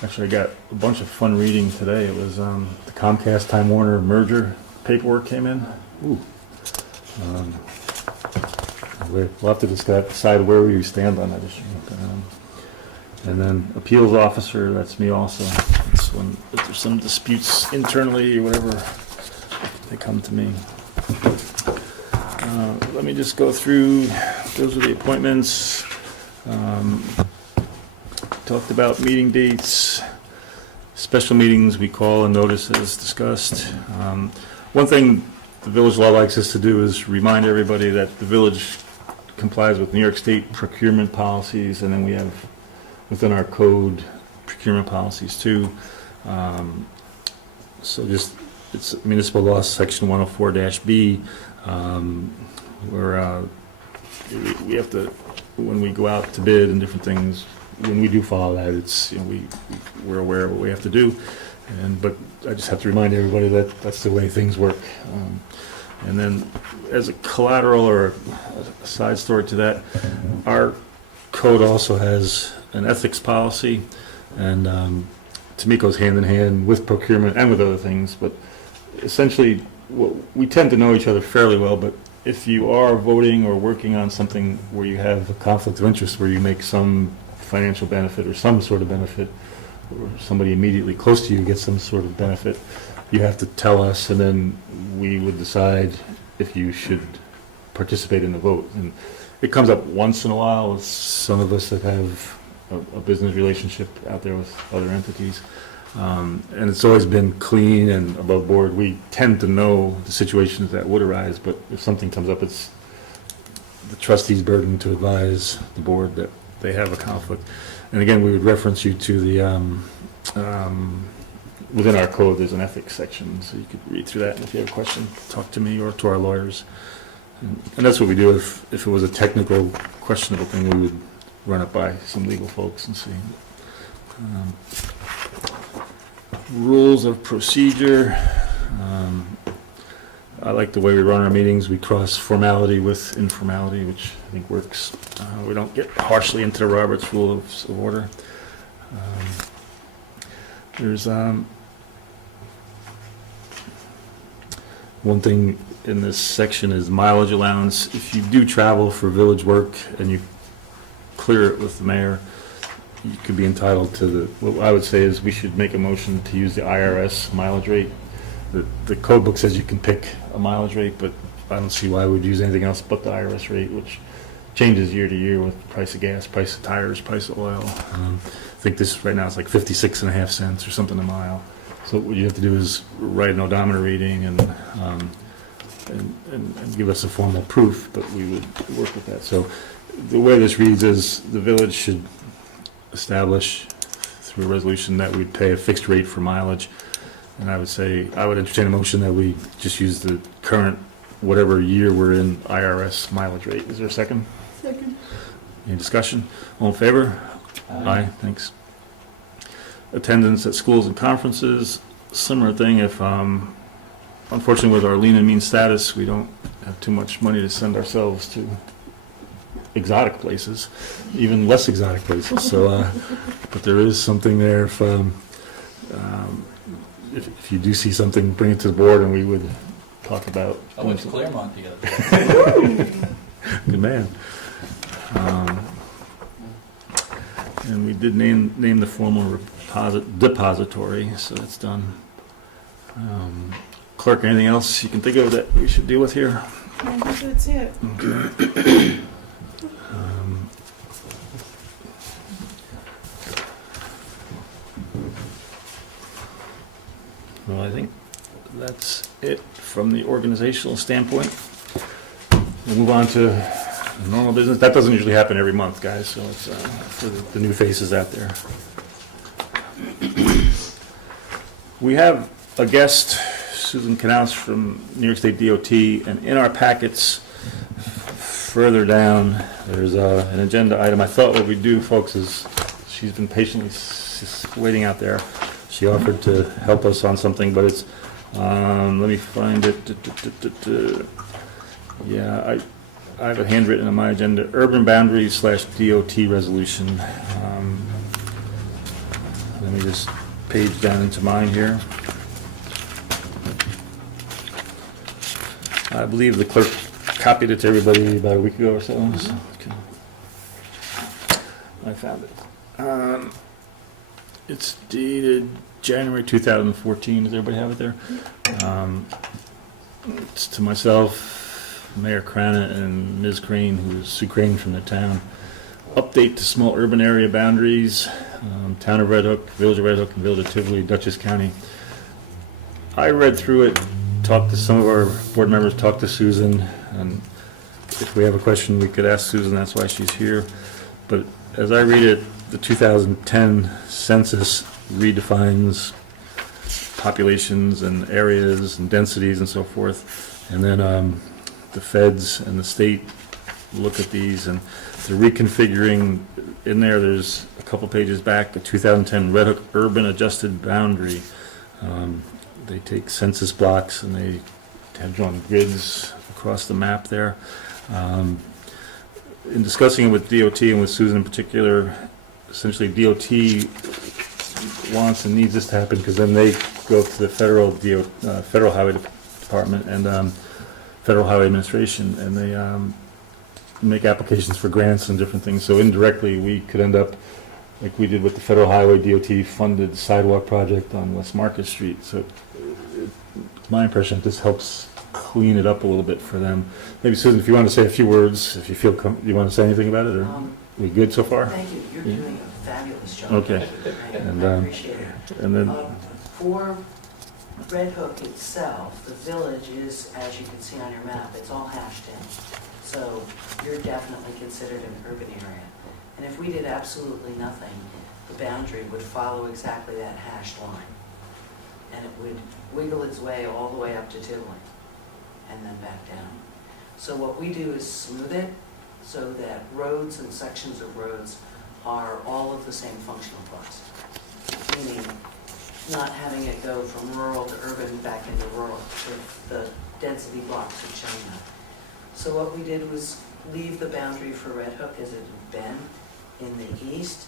Actually, I got a bunch of fun reading today. It was the Comcast Time Warner merger paperwork came in. Ooh. We'll have to decide where we stand on that issue. And then appeals officer, that's me also. It's when if there's some disputes internally or whatever, they come to me. Let me just go through, those are the appointments. Talked about meeting dates, special meetings we call and notice as discussed. One thing the village law likes us to do is remind everybody that the village complies with New York State procurement policies, and then we have within our code procurement policies too. So just, it's municipal law section 104-B, where we have to, when we go out to bid and different things, when we do follow that, it's, you know, we're aware of what we have to do. But I just have to remind everybody that that's the way things work. And then as a collateral or a side story to that, our code also has an ethics policy, and to me it goes hand in hand with procurement and with other things. But essentially, we tend to know each other fairly well, but if you are voting or working on something where you have a conflict of interest, where you make some financial benefit or some sort of benefit, or somebody immediately close to you gets some sort of benefit, you have to tell us, and then we would decide if you should participate in the vote. And it comes up once in a while with some of us that have a business relationship out there with other entities. And it's always been clean and above board. We tend to know the situations that would arise, but if something comes up, it's the trustees' burden to advise the board that they have a conflict. And again, we would reference you to the, within our code, there's an ethics section, so you could read through that, and if you have a question, talk to me or to our lawyers. And that's what we do. If it was a technical, questionable thing, we would run it by some legal folks and see. Rules of procedure. I like the way we run our meetings. We cross formality with informality, which I think works. We don't get harshly into the Robert's Rules of Order. There's one thing in this section is mileage allowance. If you do travel for village work and you clear it with the mayor, you could be entitled to the, what I would say is we should make a motion to use the IRS mileage rate. The code book says you can pick a mileage rate, but I don't see why we'd use anything else but the IRS rate, which changes year to year with the price of gas, price of tires, price of oil. I think this right now is like 56.5 cents or something a mile. So what you have to do is write an odometer reading and give us a formal proof, but we would work with that. So the way this reads is the village should establish through a resolution that we'd pay a fixed rate for mileage. And I would say, I would entertain a motion that we just use the current, whatever year we're in, IRS mileage rate. Is there a second? Second. Any discussion? All in favor? Aye, thanks. Attendance at schools and conferences, similar thing. If, unfortunately with our lean and mean status, we don't have too much money to send ourselves to exotic places, even less exotic places. So, but there is something there. If you do see something, bring it to the board, and we would talk about. I went to Claremont the other day. Good man. And we did name the formal depository, so that's done. Clerk, anything else you can think of that we should deal with here? I think that's it. Okay. Well, I think that's it from the organizational standpoint. We'll move on to normal business. That doesn't usually happen every month, guys, so it's for the new faces out there. We have a guest, Susan Knaus from New York State DOT, and in our packets further down, there's an agenda item. I thought what we'd do, folks, is she's been patiently waiting out there. She offered to help us on something, but it's, let me find it. Yeah, I have it handwritten on my agenda, urban boundaries / DOT resolution. Let me just page down into mine here. I believe the clerk copied it to everybody about a week ago or so. Okay. I found it. It's dated January 2014. Does everybody have it there? It's to myself, Mayor Crana, and Ms. Crane, who's Sue Crane from the town. Update to small urban area boundaries, Town of Red Hook, Village of Red Hook, and Village of Tivoli, Dutchess County. I read through it, talked to some of our board members, talked to Susan, and if we have a question, we could ask Susan, that's why she's here. But as I read it, the 2010 census redefines populations and areas and densities and so forth. And then the feds and the state look at these and they're reconfiguring. In there, there's a couple pages back, the 2010 Red Hook Urban Adjusted Boundary. They take census blocks and they have drawn grids across the map there. In discussing it with DOT and with Susan in particular, essentially DOT wants and needs this to happen because then they go to the Federal Highway Department and Federal Highway Administration, and they make applications for grants and different things. So indirectly, we could end up like we did with the Federal Highway DOT funded sidewalk project on West Market Street. So my impression, this helps clean it up a little bit for them. Maybe Susan, if you want to say a few words, if you feel you want to say anything about it, or we good so far? Thank you. You're Yeah. doing a fabulous job. Okay. And I appreciate it. And then For Red Hook itself, the village is, as you can see on your map, it's all hashed in. So you're definitely considered an urban area. And if we did absolutely nothing, the boundary would follow exactly that hashed line. And it would wiggle its way all the way up to Tivoli and then back down. So what we do is smooth it so that roads and sections of roads are all of the same functional class. Meaning not having it go from rural to urban back into rural, if the density blocks are showing that. So what we did was leave the boundary for Red Hook as it had been in the east,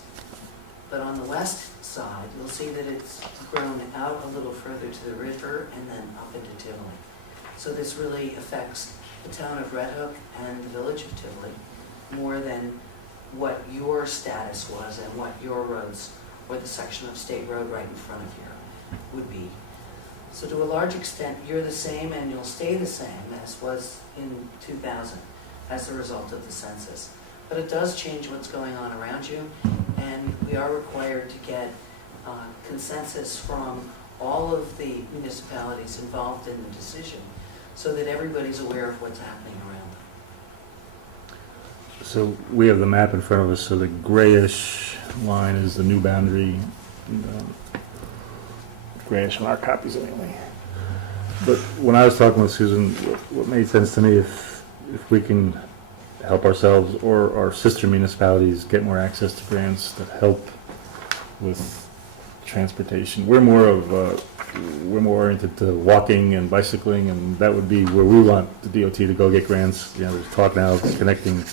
but on the west side, you'll see that it's grown out a little further to the river and then up into Tivoli. So this really affects the town of Red Hook and the village of Tivoli more than what your status was and what your roads or the section of state road right in front of here would be. So to a large extent, you're the same and you'll stay the same as was in 2000 as a result of the census. But it does change what's going on around you, and we are required to get consensus from all of the municipalities involved in the decision so that everybody's aware of what's happening around them. so we have the map in front of us, so the grayish line is the new boundary, grayish on our copies anyway. But when I was talking with Susan, what made sense to me, if we can help ourselves or our sister municipalities get more access to grants that help with transportation. We're more oriented to walking and bicycling, and that would be where we want the DOT to go get grants. You know, there's talk now of connecting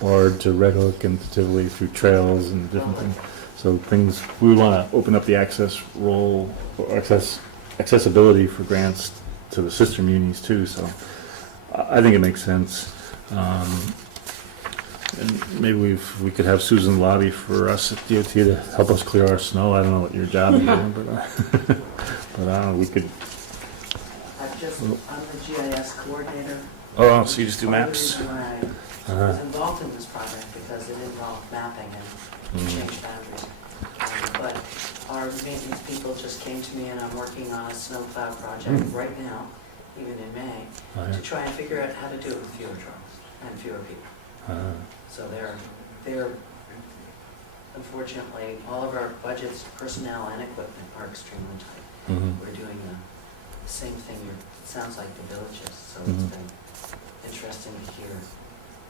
Bard to Red Hook and to Tivoli through trails and different things. So things, we want to open up the access role, or accessibility for grants to the sister munis too. So I think it makes sense. And maybe we could have Susan lobby for us at DOT to help us clear our snow. I don't know what your job is, but we could. I'm the GIS coordinator. Oh, so you just do maps? The reason why I was involved in this project because it involved mapping and change boundaries. But our maintenance people just came to me and I'm working on a snowplow project right now, even in May, to try and figure out how to do it with fewer trucks and fewer people. So they're unfortunately, all of our budgets, personnel and equipment are extremely tight. We're doing the same thing, it sounds like the villages, so it's been interesting to hear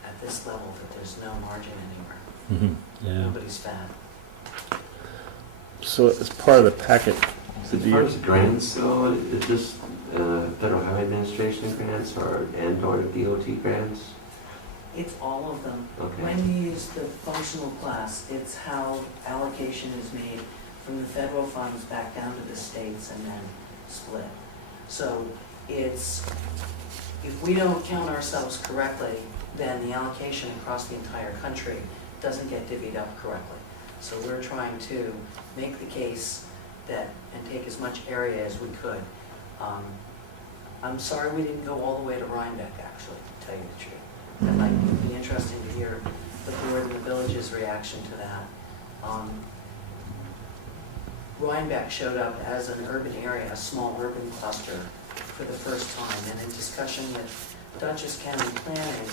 at this level that there's no margin anywhere. Yeah. Nobody's fat. So as part of the packet, As far as grants, though, it just, Federal Highway Administration grants and/or DOT grants? It's all of them. Okay. When you use the functional class, it's how allocation is made from the federal funds back down to the states and then split. So it's, if we don't count ourselves correctly, then the allocation across the entire country doesn't get divvied up correctly. So we're trying to make the case that, and take as much area as we could. I'm sorry we didn't go all the way to Rhinebeck, actually, to tell you the truth. That might be interesting to hear the board and the village's reaction to that. Rhinebeck showed up as an urban area, a small urban cluster for the first time. And in discussion with Dutchess County Planning,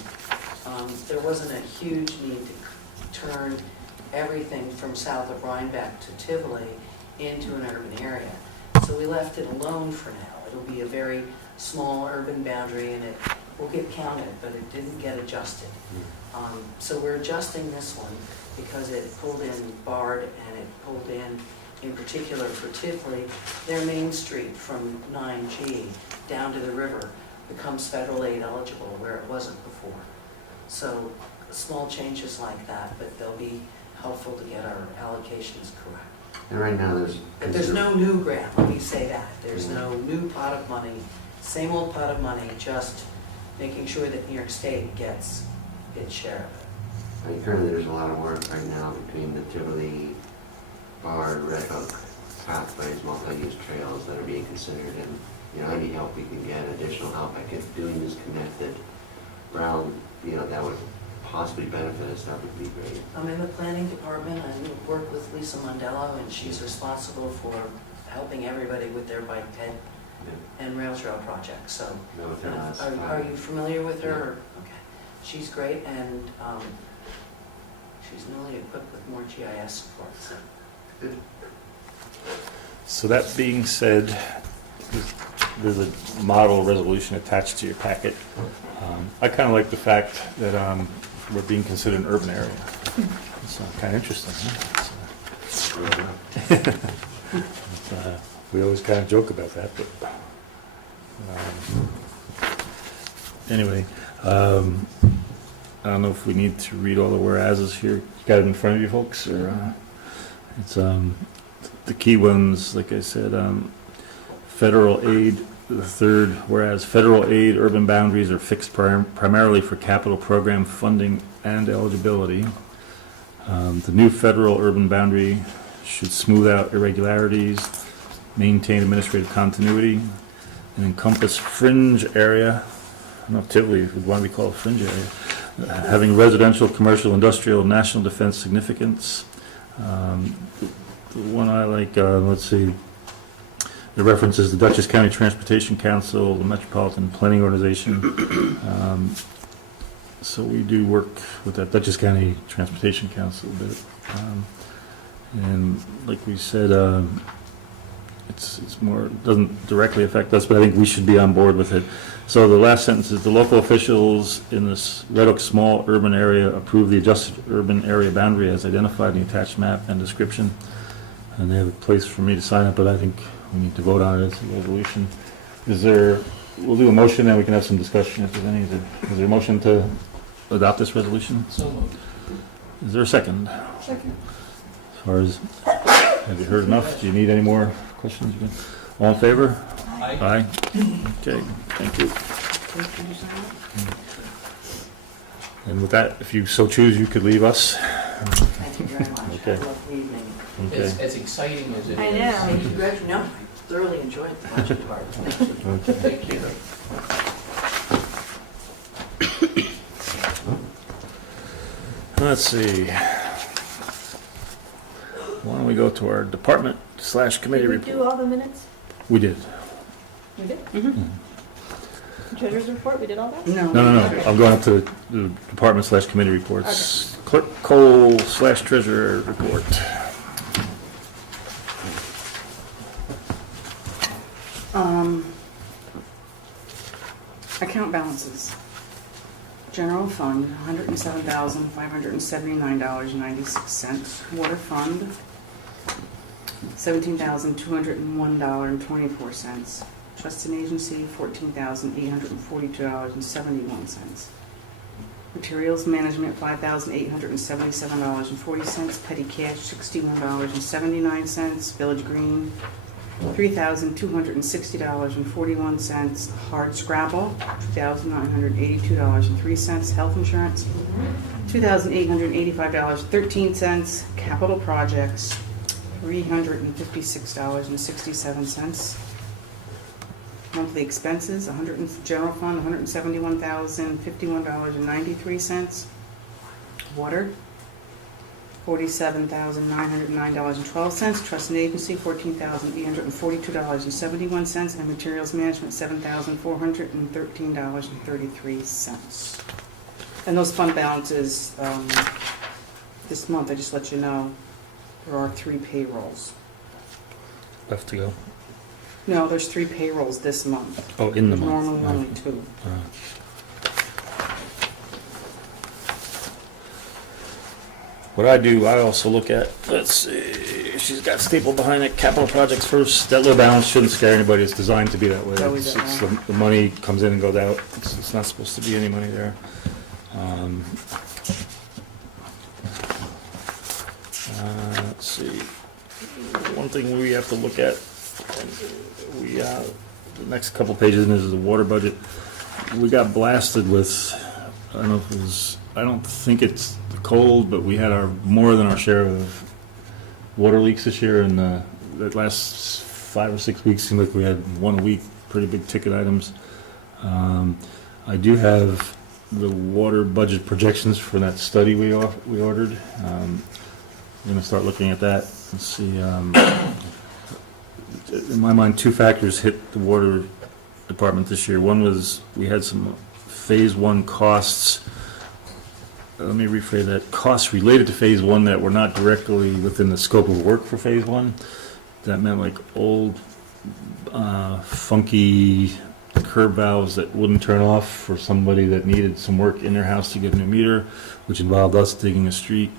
there wasn't a huge need to turn everything from south of Rhinebeck to Tivoli into an urban area. So we left it alone for now. It'll be a very small urban boundary and it will get counted, but it didn't get adjusted. So we're adjusting this one because it pulled in Bard and it pulled in particular for Tivoli, their main street from 9G down to the river becomes federal aid eligible where it wasn't before. So small changes like that, but they'll be helpful to get our allocations correct. And right now But there's no new grant, let me say that. There's no new pot of money, same old pot of money, just making sure that New York State gets its share of it. I mean, currently there's a lot of work right now between the Tivoli, Bard, Red Hook pathways, multi-use trails that are being considered, and any help we can get, additional help, I get doing this connected route, that would possibly benefit us, that would be great. I'm in the planning department, I work with Lisa Mondello, and she's responsible for helping everybody with their bike ped and rail trail projects, so. No, with that last Are time. you familiar with her? Okay. She's great, and she's newly equipped with more GIS support, so. So that being said, there's a model resolution attached to your packet. I kind of like the fact that we're being considered an urban area. It's kind of interesting. Huh? We always kind of joke about that, but anyway, I don't know if we need to read all the whereases here. You got it in front of you, folks, or it's the key ones, like I said, federal aid. The third, whereas federal aid urban boundaries are fixed primarily for capital program funding and eligibility. The new federal urban boundary should smooth out irregularities, maintain administrative continuity, and encompass fringe area. I don't know if Tivoli would want to be called a fringe area. Having residential, commercial, industrial, national defense significance. The one I like, let's see, the references the Dutchess County Transportation Council, the Metropolitan Planning Organization. So we do work with that Dutchess County Transportation Council a bit. And like we said, it's more, doesn't directly affect us, but I think we should be on board with it. So the last sentence is the local officials in this Red Oak small urban area approve the adjusted urban area boundary as identified in the attached map and description. And they have a place for me to sign it, but I think we need to vote on it as a resolution. Is there, we'll do a motion and we can have some discussion if there's any. Is there a motion to adopt this resolution? So moved. Is there a second? Second. As far as, have you heard enough? Do you need any more questions? All in favor? Aye. Aye. Okay, thank you. And with that, if you so choose, you could leave us. Thank you very much. Okay. Have a lovely evening. Okay. As exciting as it is. I know. Thank you, Greg. No, I thoroughly enjoyed the budget part. Thank you. Okay. Thank you. Let's see. Why don't we go to our department/committee Did we report? do all the minutes? We did. We did? Mm-hmm. Treasurer's report, we did all that? No, no, no. I'm going up to the department/committee reports. Clerk Cole/treasurer report. Account balances. General fund, $107,579.96. Water fund, $17,201.24. Trust and agency, $14,842.71. Materials management, $5,877.40. Petty cash, $61.79. Village green, $3,260.41. Hard scrabble, $2,982.03. Health insurance, $2,885.13. Capital projects, $356.67. Monthly expenses, general fund, $171,051.93. Water, $47,909.12. Trust and agency, $14,842.71. And materials management, $7,413.33. And those fund balances, this month, I just let you know, there are 3 payrolls. Left to go. No, there's 3 payrolls this month. Oh, in the month. Normally only 2. What I do, I also look at, let's see, she's got stapled behind it, capital projects first. That low balance shouldn't scare anybody. It's designed to be that way. It's always that way. The money comes in and goes out. It's not supposed to be any money there. Let's see. One thing we have to look at, the next couple pages is the water budget. We got blasted with, I don't know if it was, I don't think it's the cold, but we had more than our share of water leaks this year, and the last 5 or 6 weeks seemed like we had one a week, pretty big ticket items. I do have the water budget projections for that study we ordered. We're going to start looking at that and see. In my mind, 2 factors hit the water department this year. One was we had some phase 1 costs. Let me rephrase that. Costs related to phase 1 that were not directly within the scope of work for phase 1. That meant like old, funky curb valves that wouldn't turn off for somebody that needed some work in their house to get a new meter, which involved us digging a street.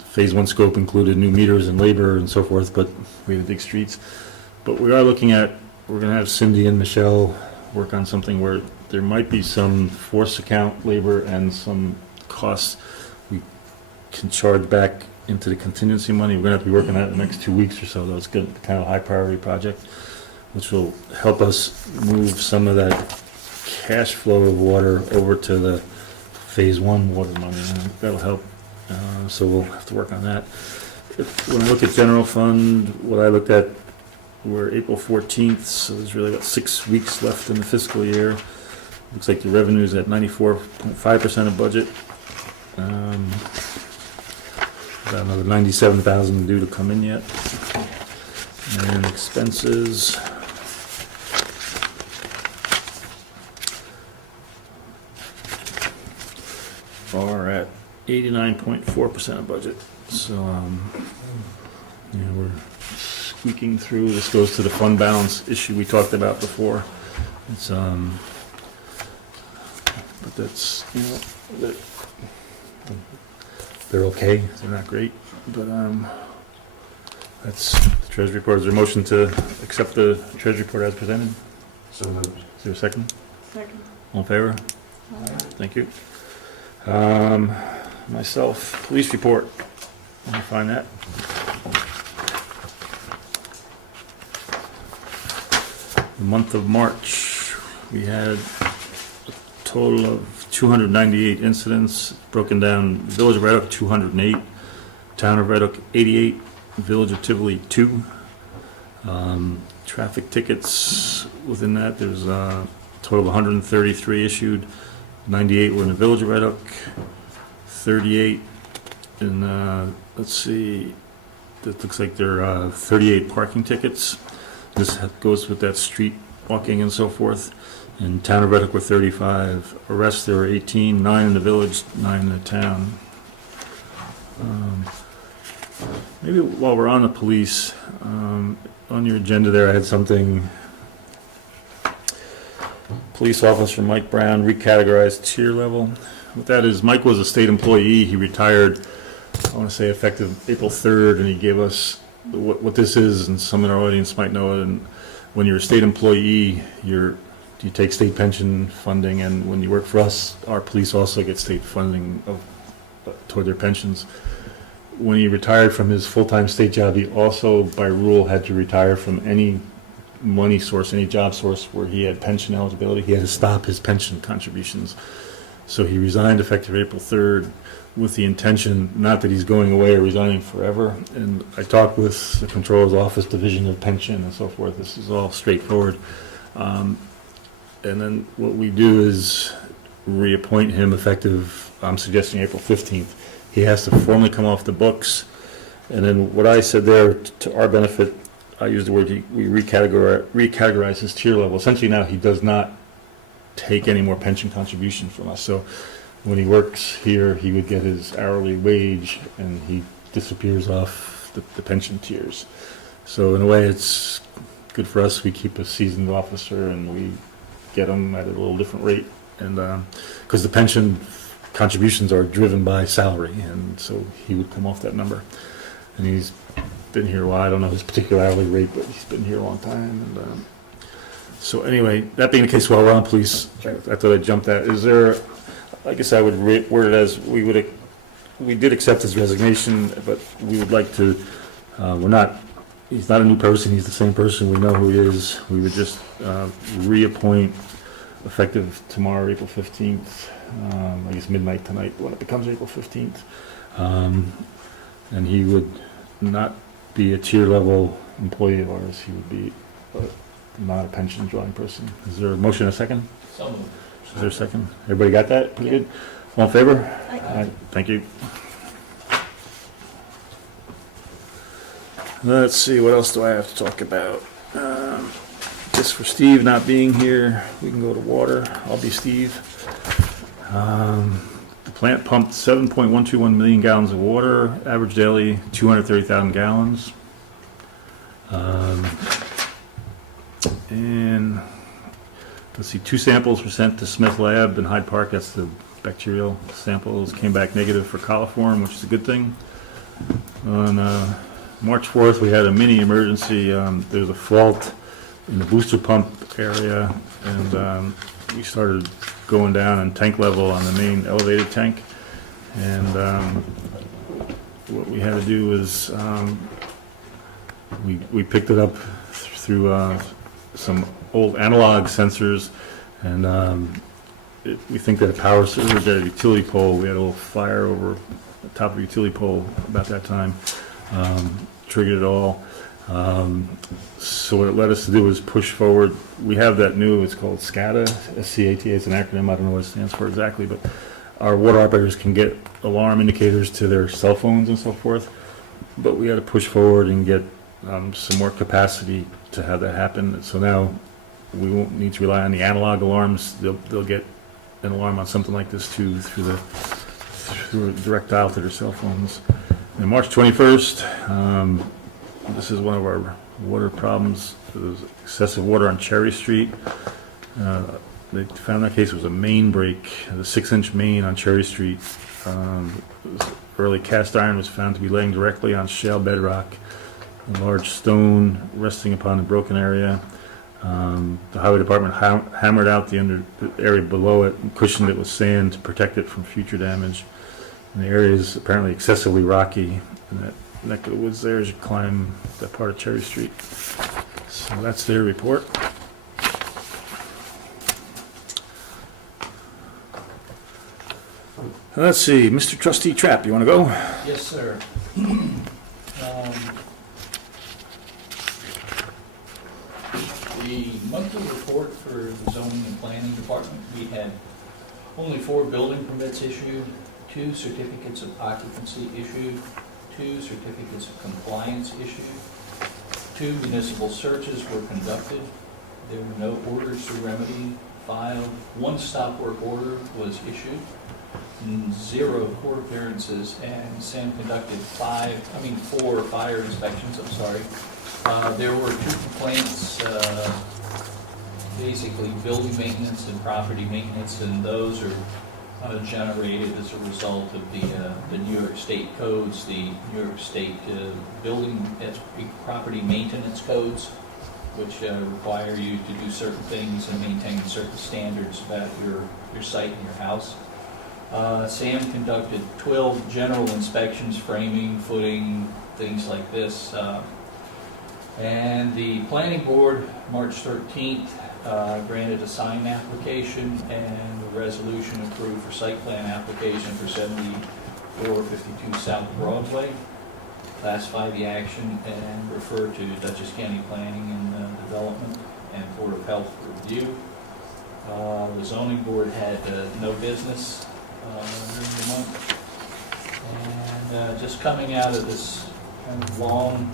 Phase 1 scope included new meters and labor and so forth, but we had to dig streets. But we are looking at, we're going to have Cindy and Michelle work on something where there might be some force account labor and some costs we can charge back into the contingency money. We're going to have to be working on that in the next 2 weeks or so. That's good, kind of a high priority project, which will help us move some of that cash flow of water over to the phase 1 water money. That'll help. So we'll have to work on that. When I look at general fund, what I looked at, we're April 14th, so there's really about 6 weeks left in the fiscal year. Looks like the revenue's at 94.5% of budget. Got another 97,000 due to come in yet. And expenses. Are at 89.4% of budget. So, we're squeaking through. This goes to the fund balance issue we talked about before. It's, but that's, they're okay. They're not great, but that's the treasury report. Is there a motion to accept the treasury report as presented? So moved. Is there a second? Second. All in favor? Thank you. Myself, police report. Let me find that. The month of March, we had a total of 298 incidents, broken down. Village of Red Hook, 208. Town of Red Hook, 88. Village of Tivoli, 2. Traffic tickets within that, there's a total of 133 issued. 98 were in the Village of Red Hook, 38 in, let's see, that looks like there are 38 parking tickets. This goes with that street walking and so forth. In Town of Red Hook were 35. Arrests, there were 18, 9 in the village, 9 in the town. Maybe while we're on the police, on your agenda there, I had something. Police Officer Mike Brown recategorized tier level. What that is, Mike was a state employee. He retired, I want to say effective April 3rd, and he gave us what this is, and some in our audience might know it. And when you're a state employee, you take state pension funding, and when you work for us, our police also get state funding toward their pensions. When he retired from his full-time state job, he also, by rule, had to retire from any money source, any job source where he had pension eligibility. He had to stop his pension contributions. So he resigned effective April 3rd with the intention, not that he's going away or resigning forever. And I talked with the Controller's Office, Division of Pension and so forth. This is all straightforward. And then what we do is reappoint him effective, I'm suggesting April 15th. He has to formally come off the books. And then what I said there, to our benefit, I used the word, we recategorize his tier level. Essentially now he does not take any more pension contribution from us. So when he works here, he would get his hourly wage, and he disappears off the pension tiers. So in a way, it's good for us. We keep a seasoned officer, and we get him at a little different rate. And because the pension contributions are driven by salary, and so he would come off that number. And he's been here a while. I don't know his particular hourly rate, but he's been here a long time. And so anyway, that being the case, while we're on police, I thought I'd jump that. Is there, I guess I would word it as we did accept his resignation, but we would like to, he's not a new person, he's the same person, we know who he is. We would just reappoint effective tomorrow, April 15th, I guess midnight tonight when it becomes April 15th. And he would not be a tier level employee of ours, he would be not a pension drawing person. Is there a motion and a second? So moved. Is there a second? Everybody got that? Pretty good? All in favor? Aye. Thank you. Let's see, what else do I have to talk about? Just for Steve not being here, we can go to water. I'll be Steve. The plant pumped 7.121 million gallons of water, average daily 230,000 gallons. And let's see, 2 samples were sent to Smith Lab in Hyde Park. That's the bacterial samples. Came back negative for coliform, which is a good thing. On March 4th, we had a mini emergency. There was a fault in the booster pump area, and we started going down in tank level on the main elevated tank. And what we had to do was we picked it up through some old analog sensors, and we think that a power surge at a utility pole, we had a little fire over the top of a utility pole about that time, triggered it all. So what it led us to do was push forward. We have that new, it's called SCADA, S-C-A-T-A, it's an acronym, I don't know what it stands for exactly, but our water operators can get alarm indicators to their cell phones and so forth, but we had to push forward and get some more capacity to have that happen. So now we won't need to rely on the analog alarms. They'll get an alarm on something like this too through a direct dial to their cell phones. And March 21st, this is one of our water problems. There was excessive water on Cherry Street. They found that case was a main break, the 6-inch main on Cherry Street. Early cast iron was found to be laying directly on shale bedrock. A large stone resting upon the broken area. The highway department hammered out the area below it and cushioned it with sand to protect it from future damage. And the area is apparently excessively rocky. And that neck of the woods there as you climb that part of Cherry Street. So that's their report. Let's see, Mr. Trustee Trapp, you want to go? Yes, sir. The monthly report for the zoning and planning department, we had only 4 building permits issued, 2 certificates of occupancy issued, 2 certificates of compliance issued, 2 municipal searches were conducted. There were no orders to remedy filed. 1 stop work order was issued. 0 court appearances, and Sam conducted 4 fire inspections, I'm sorry. There were 2 complaints, basically building maintenance and property maintenance, and those are generated as a result of the New York State codes, the New York State building property maintenance codes. which require you to do certain things and maintain certain standards about your site and your house. Sam conducted 12 general inspections, framing, footing, things like this. And the planning board, March 13th, granted a sign application and a resolution approved for site plan application for 7452 South Broadway. Classify the action and refer to Dutchess County Planning and Development and Board of Health for review. The zoning board had no business during the month. And just coming out of this kind of long,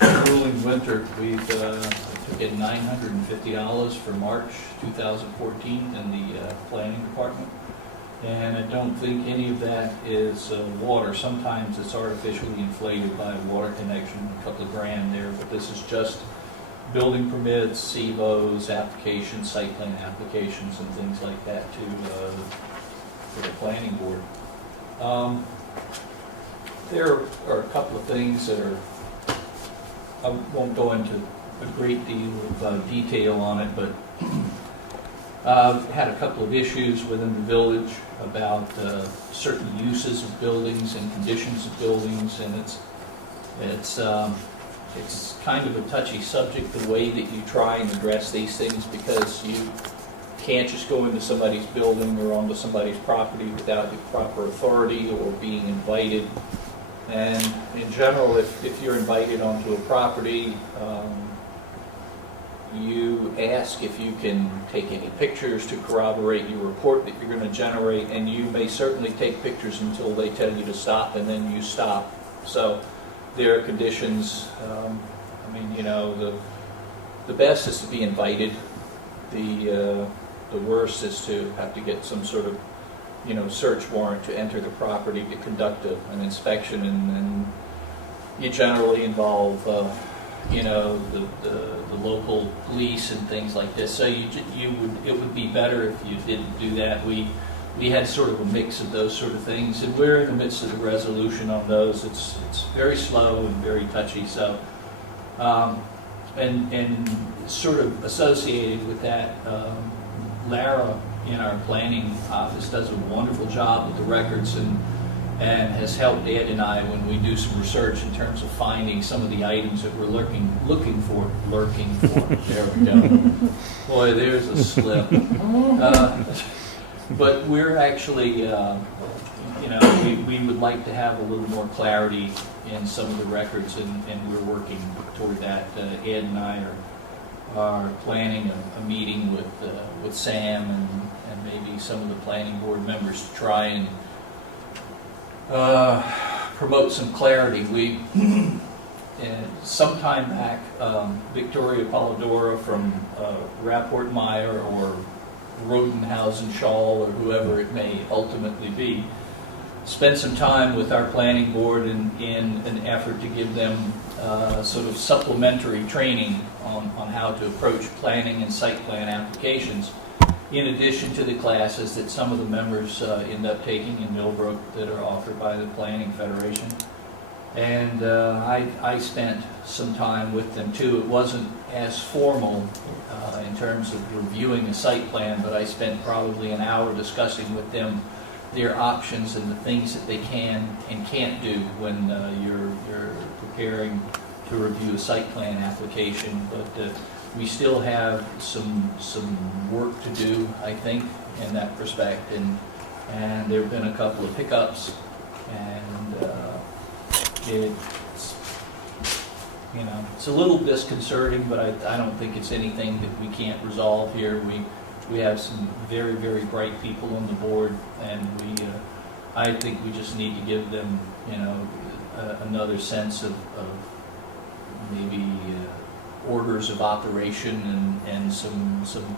grueling winter, we've took in $950 for March 2014 in the planning department. And I don't think any of that is water. Sometimes it's artificially inflated by a water connection, a couple of grand there, but this is just building permits, CBOs, applications, site plan applications, and things like that for the planning board. There are a couple of things that are, I won't go into a great deal of detail on it, but had a couple of issues within the village about certain uses of buildings and conditions of buildings, and it's kind of a touchy subject, the way that you try and address these things, because you can't just go into somebody's building or onto somebody's property without the proper authority or being invited. And in general, if you're invited onto a property, you ask if you can take any pictures to corroborate your report that you're going to generate, and you may certainly take pictures until they tell you to stop, and then you stop. So there are conditions. I mean, you know, the best is to be invited. The worst is to have to get some sort of, you know, search warrant to enter the property to conduct an inspection, and you generally involve, you know, the local police and things like this. So it would be better if you didn't do that. We had sort of a mix of those sort of things, and we're in the midst of the resolution on those. It's very slow and very touchy. So, and sort of associated with that, Lara in our planning office does a wonderful job with the records and has helped Ed and I when we do some research in terms of finding some of the items that we're looking for. There we go. Boy, there's a slip. But we're actually, you know, we would like to have a little more clarity in some of the records, and we're working toward that. Ed and I are planning a meeting with Sam and maybe some of the planning board members to try and promote some clarity. We, sometime back, Victoria Polidora from Rapport Meyer or Rodenhausen Shaw or whoever it may ultimately be, spent some time with our planning board in an effort to give them sort of supplementary training on how to approach planning and site plan applications, in addition to the classes that some of the members end up taking in Millbrook that are offered by the Planning Federation. And I spent some time with them too. It wasn't as formal in terms of reviewing a site plan, but I spent probably an hour discussing with them their options and the things that they can and can't do when you're preparing to review a site plan application. But we still have some work to do, I think, in that respect, and there have been a couple of hiccups, and it's, you know, it's a little disconcerting, but I don't think it's anything that we can't resolve here. We have some very, very bright people on the board, and I think we just need to give them, you know, another sense of maybe orders of operation and some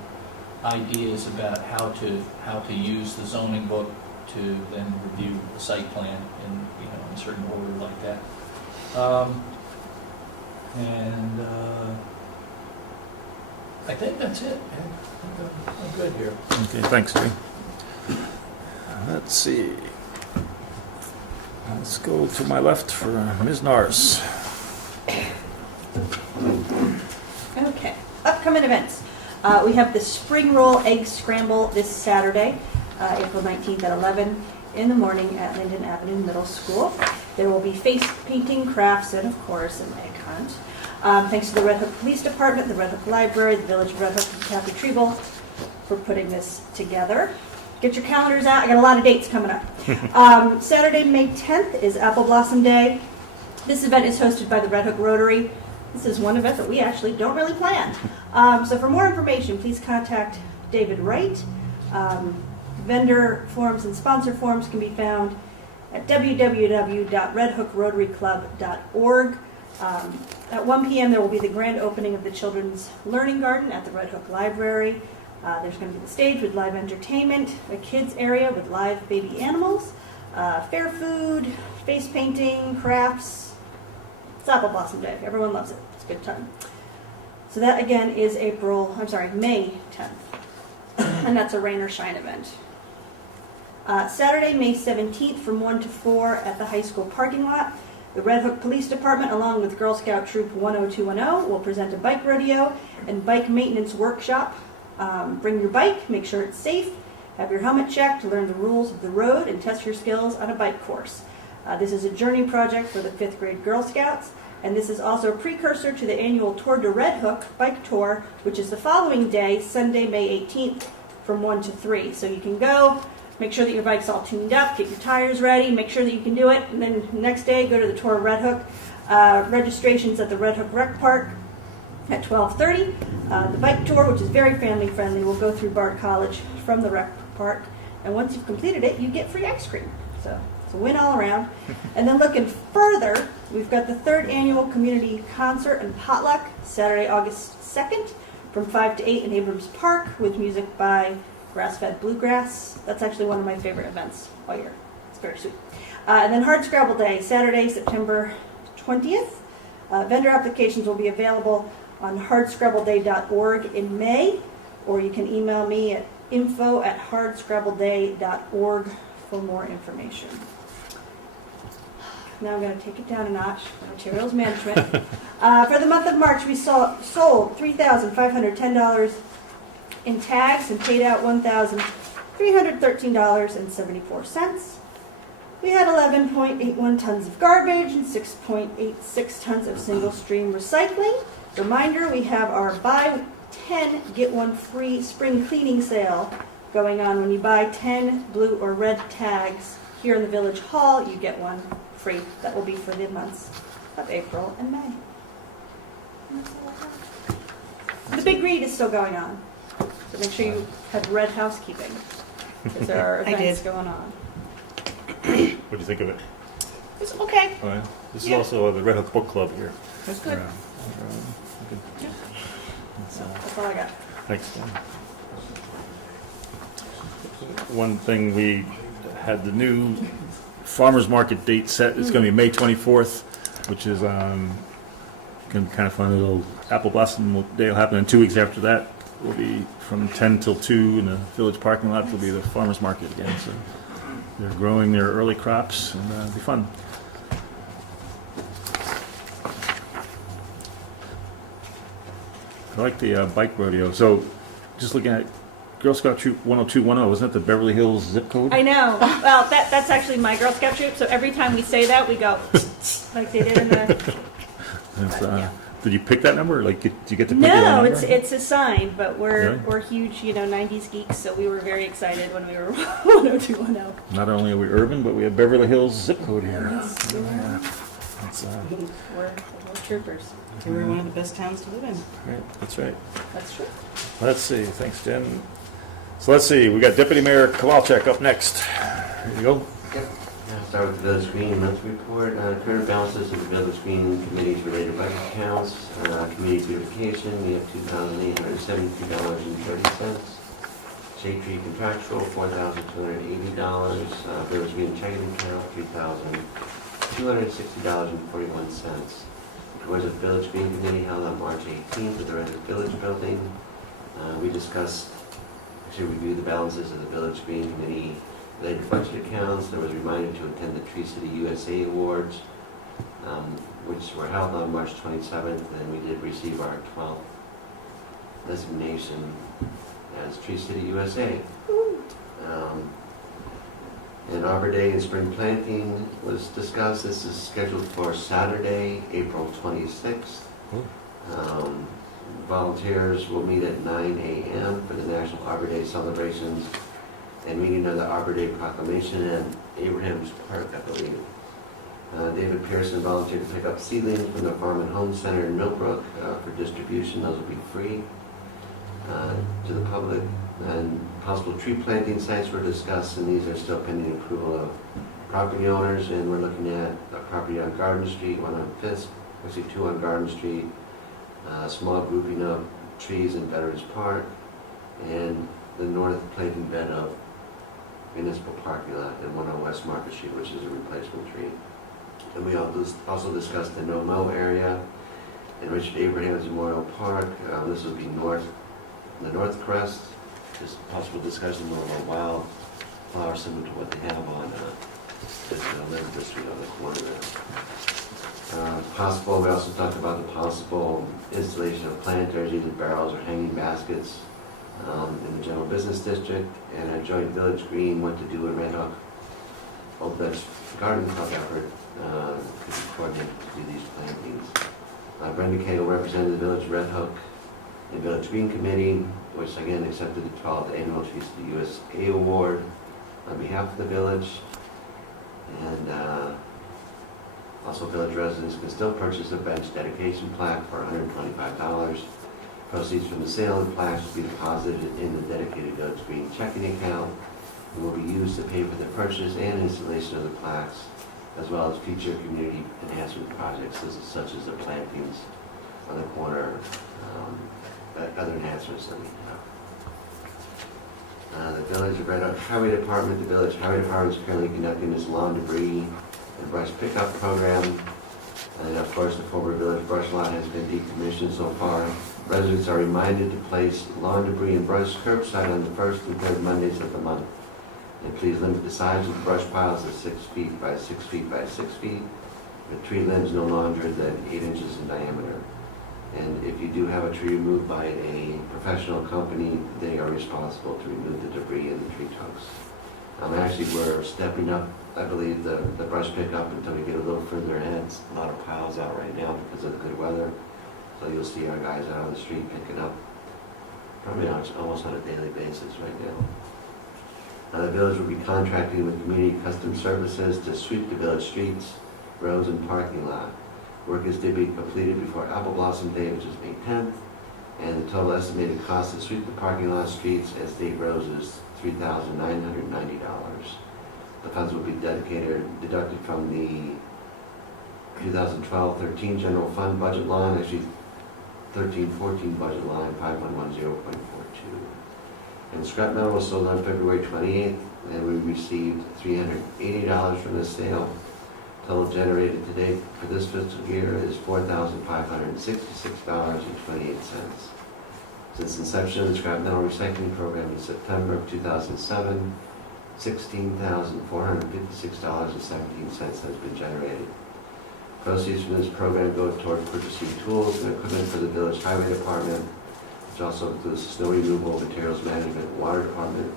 ideas about how to use the zoning book to then review the site plan in, you know, in a certain order like that. I think that's it. I'm good here. Okay, thanks, Jay. Let's see. Let's go to my left for Ms. Nars. Okay. upcoming events. We have the Spring Roll Egg Scramble this Saturday, April 19th at 11 in the morning at Linden Avenue Middle School. There will be face painting, crafts, and of course an egg hunt. Thanks to the Red Hook Police Department, the Red Hook Library, the Village of Red Hook, and Kathy Treble for putting this together. Get your calendars out. I got a lot of dates coming up. Saturday, May 10th is Apple Blossom Day. This event is hosted by the Red Hook Rotary. This is one event that we actually don't really plan. So for more information, please contact David Wright. Vendor forms and sponsor forms can be found at www.redhookrotaryclub.org. At 1 p.m. there will be the grand opening of the Children's Learning Garden at the Red Hook Library. There's going to be the stage with live entertainment, a kids area with live baby animals, fair food, face painting, crafts. It's Apple Blossom Day. Everyone loves it. It's a good time. So that again is May 10th. And that's a rain or shine event. Saturday, May 17th from 1 to 4 at the high school parking lot. The Red Hook Police Department, along with Girl Scout Troop 10210, will present a bike rodeo and bike maintenance workshop. Bring your bike, make sure it's safe, have your helmet checked, learn the rules of the road, and test your skills on a bike course. This is a journey project for the 5th grade Girl Scouts, and this is also a precursor to the annual Tour de Red Hook bike tour, which is the following day, Sunday, May 18th, from 1 to 3. So you can go, make sure that your bike's all tuned up, get your tires ready, make sure that you can do it, and then the next day go to the Tour of Red Hook. Registration's at the Red Hook Rec Park at 12:30. The bike tour, which is very family friendly, will go through Bard College from the Rec Park, and once you've completed it, you get free ice cream. So it's a win all around. And then looking further, we've got the 3rd annual community concert and potluck, Saturday, August 2nd, from 5 to 8 in Abrams Park, with music by Grass-Fed Bluegrass. That's actually one of my favorite events all year. It's very sweet. And then Hard Scrabble Day, Saturday, September 20th. Vendor applications will be available on hardscrabbleday.org in May, or you can email me at info@hardscrabbleday.org for more information. Now I'm going to take it down a notch for materials management. For the month of March, we sold $3,510 in tags and paid out $1,313.74. We had 11.81 tons of garbage and 6.86 tons of single-stream recycling. Reminder, we have our buy 10, get one free spring cleaning sale going on. When you buy 10 blue or red tags here in the Village Hall, you get one free. That will be for the months of April and May. And that's all I have. The Big Read is still going on, so make sure you have red housekeeping, because there are I events did. going on. What do you think of it? It's okay. All right. This is Yeah. also the Red Hook Book Club here. That's good. Good. So that's all I got. Thanks, Dan. One thing, we had the new farmer's market date set. It's going to be May 24th, which is kind of fun. A little Apple Blossom Day will happen, and 2 weeks after that will be from 10 till 2 in the village parking lot. Will be the farmer's market again. So they're growing their early crops, and it'll be fun. I like the bike rodeo. So, just looking at Girl Scout Troop 10210, wasn't that the Beverly Hills zip code? I know. Well, that's actually my Girl Scout troop. So every time we say that, we go like they did in the. It's, Yeah. Did you pick that number? Like, did you get to pick your own No, number? it's assigned, but we're Really? we're huge, 90s geeks. So we were very excited when we were 10210. Not only are we urban, but we have Beverly Hills zip code here. Yes, we are. Yeah. That's, We're troopers. We were one of the best towns to live in. right. That's right. That's true. Let's see. Thanks, Jen. So let's see. We got Deputy Mayor Kowalczyk up next. Here you go. I'll start with the Village Green monthly report. Current balances of the Village Green Committee's related budget accounts. Community beautification, we have $2,873.30. Shade Tree contractual, $4,280. Village Green checking account, $3,260.41. There was a Village Green Committee held on March 18th at the Red Hook Village Building. We discussed, actually reviewed the balances of the Village Green Committee related budget accounts. There was a reminder to attend the Tree City USA Awards, which were held on March 27th, and we did receive our 12th designation as Tree City USA. And Arbor Day and spring planting was discussed. This is scheduled for Saturday, April 26th. Volunteers will meet at 9 a.m. for the National Arbor Day celebrations and reading of the Arbor Day proclamation in Abraham's Park, I believe. David Pearson volunteered to pick up seedlings from the Farm and Home Center in Millbrook for distribution. Those will be free to the public. And possible tree planting sites were discussed, and these are still pending approval of property owners. And we're looking at a property on Garden Street, one on Fisk, actually two on Garden Street, a small grouping of trees in Veterans Park, and the north planting bed of municipal parking lot, and one on West Market Street, which is a replacement tree. And we also discussed the No-Mow area in Richard Abrahams Memorial Park. This would be the North Crest. Just possible discussion more about wildflowers similar to what they have on Elizabeth Street on the corner there. Possible, we also talked about the possible installation of planters, either barrels or hanging baskets in the general business district, and a joint village green, what to do in Red Hook. Old Dutch Garden Club effort could be coordinated to do these plantings. Brenda Cagle represented the Village of Red Hook and Village Green Committee, which again accepted the 12th annual Trees to the USA Award on behalf of the village. And also village residents can still purchase a bench dedication plaque for $125. Proceeds from the sale of the plaques will be deposited in the dedicated Village Green checking account and will be used to pay for the purchase and installation of the plaques, as well as future community enhancement projects such as the plantings on the corner, other enhancements that we have. The Village of Red Hook Highway Department, the Village Highway Department is currently conducting this lawn debris and brush pickup program. And of course, the former village brush lot has been decommissioned so far. Residents are reminded to place lawn debris and brush curbside on the first and third Mondays of the month. And please limit the size of the brush piles to 6 feet by 6 feet by 6 feet, with tree limbs no longer than 8 inches in diameter. And if you do have a tree removed by a professional company, they are responsible to remove the debris in the tree trunks. Actually, we're stepping up, I believe, the brush pickup until we get a little further ahead. It's a lot of piles out right now because of the good weather. So you'll see our guys out on the street picking up probably almost on a daily basis right now. The village will be contracting with Community Custom Services to sweep the village streets, roads, and parking lot. Work is to be completed before Apple Blossom Day, which is May 10th, and the total estimated cost to sweep the parking lot, streets, and state roads is $3,990. The funds will be deducted from the 2012-13 general fund budget line, actually 13-14 budget line 5110.42. And scrap metal was sold on February 28th, and we received $380 from this sale. Total generated to date for this fiscal year is $4,566.28. Since inception of the scrap metal recycling program in September of 2007, $16,456.17 has been generated. Proceeds from this program go toward purchasing tools and equipment for the village highway department, which also includes snow removal, materials management, water department,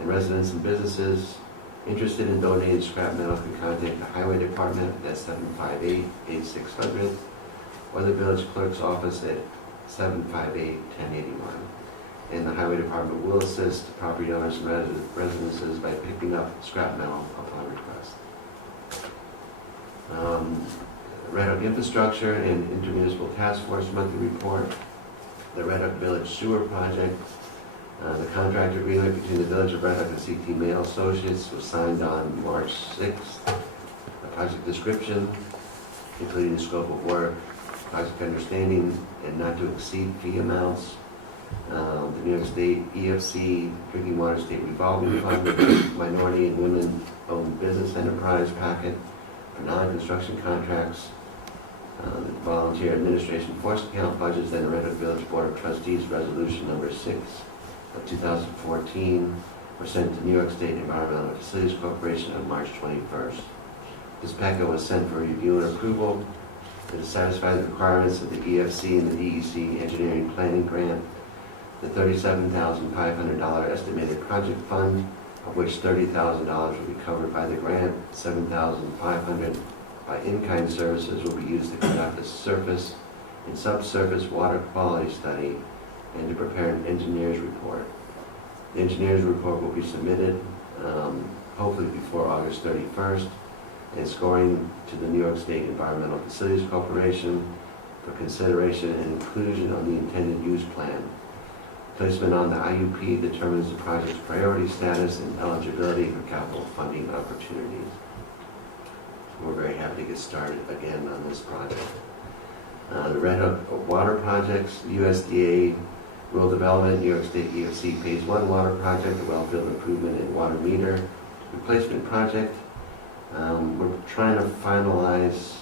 and residents and businesses interested in donating scrap metal can contact the highway department at 758-8600 or the village clerk's office at 758-1081. And the highway department will assist property owners and residences by picking up scrap metal upon request. Red Hook Infrastructure and Intermunicipal Task Force monthly report. The Red Hook Village Sewer Project. The contract agreement between the Village of Red Hook and CT Mail Associates was signed on March 6th. The project description, including the scope of work, project understanding, and not to exceed fee amounts. The New York State EFC Drinking Water State Revolving Fund, Minority and Women-Owned Business Enterprise Packet for non-construction contracts. The Volunteer Administration Force Account budgets, and the Red Hook Village Board of Trustees Resolution number 6 of 2014 were sent to New York State Environmental Facilities Corporation on March 21st. This packet was sent for review and approval To satisfy the requirements of the EFC and the DEC Engineering Planning Grant, the $37,500 estimated project fund, of which $30,000 will be covered by the grant, $7,500 by in-kind services will be used to conduct a surface and subsurface water quality study and to prepare an engineer's report. The engineer's report will be submitted hopefully before August 31st and scoring to the New York State Environmental Facilities Corporation for consideration and inclusion on the intended use plan. Placement on the IUP determines the project's priority status and eligibility for capital funding opportunities. We're very happy to get started again on this project. The Red Hook water projects, USDA Rural Development, New York State EFC Phase 1 water project, the wellfield improvement and water meter replacement project. We're trying to finalize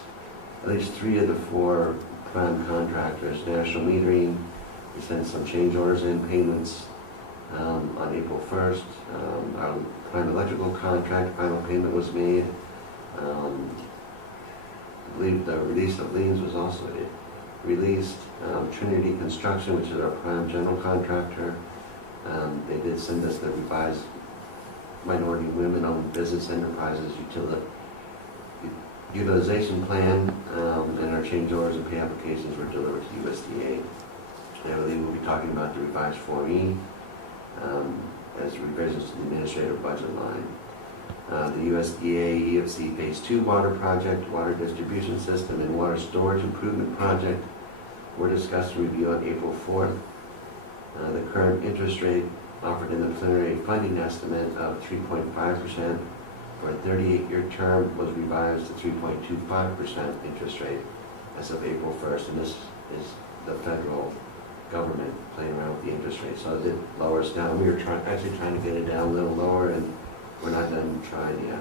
at least 3 of the 4 prime contractors. National Metering, we sent some change orders in payments on April 1st. Our prime electrical contract, final payment was made. I believe the release of liens was also released. Trinity Construction, which is our prime general contractor, they did send us the revised minority women-owned business enterprises utilization plan, and our change orders and pay applications were delivered to USDA. I believe we'll be talking about the revised Form E as revisions to the administrative budget line. The USDA EFC Phase 2 water project, water distribution system, and water storage improvement project were discussed and reviewed on April 4th. The current interest rate offered in the preliminary funding estimate of 3.5% for a 38-year term was revised to 3.25% interest rate as of April 1st, and this is the federal government playing around with the interest rate, so it lowers down. We were actually trying to get it down a little lower, and we're not done trying yet.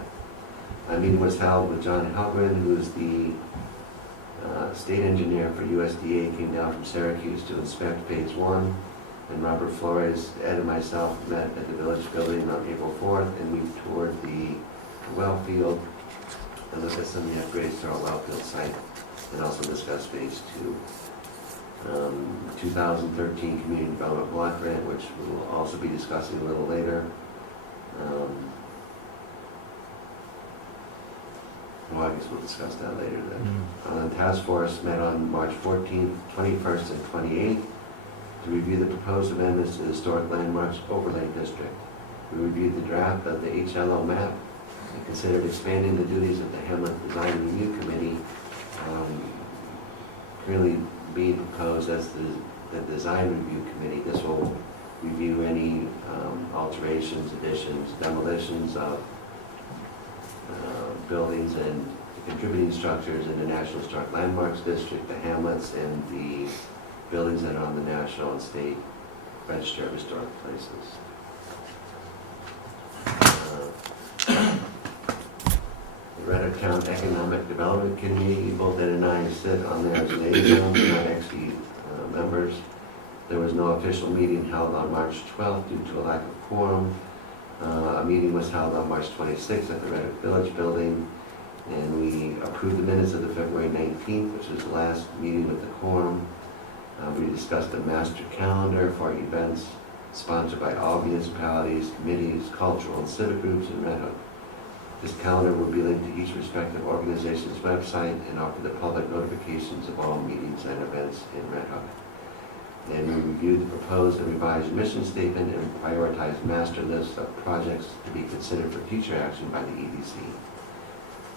A meeting was held with John Helgren, who's the state engineer for USDA, came down from Syracuse to inspect Phase 1, and Robert Flores, Ed, and myself met at the Village Building on April 4th, and we toured the well field and looked at some of the upgrades to our well field site, and also discussed Phase 2. 2013 Community Development Block Grant, which we will also be discussing a little later. Well, I guess we'll discuss that later then. The task force met on March 14th, 21st, and 28th to review the proposed amendments to the Historic Landmarks Overlay District. We reviewed the draft of the HLO map and considered expanding the duties of the Hamlet Design Review Committee, currently being proposed as the Design Review Committee. This will review any alterations, additions, demolitions of buildings and contributing structures in the National Historic Landmarks District, the hamlets, and the buildings that are on the National and State Register of Historic Places. The Red Hook Town Economic Development Committee, both Ed and I sit on there as liaisons, we're not actually members. There was no official meeting held on March 12th due to a lack of quorum. A meeting was held on March 26th at the Red Hook Village Building, and we approved the minutes of the February 19th, which was the last meeting with the quorum. We discussed a master calendar for events sponsored by all municipalities, committees, cultural and civic groups in Red Hook. This calendar will be linked to each respective organization's website and offer the public notifications of all meetings and events in Red Hook. And we reviewed the proposed and revised mission statement and prioritized master lists of projects to be considered for future action by the EDC.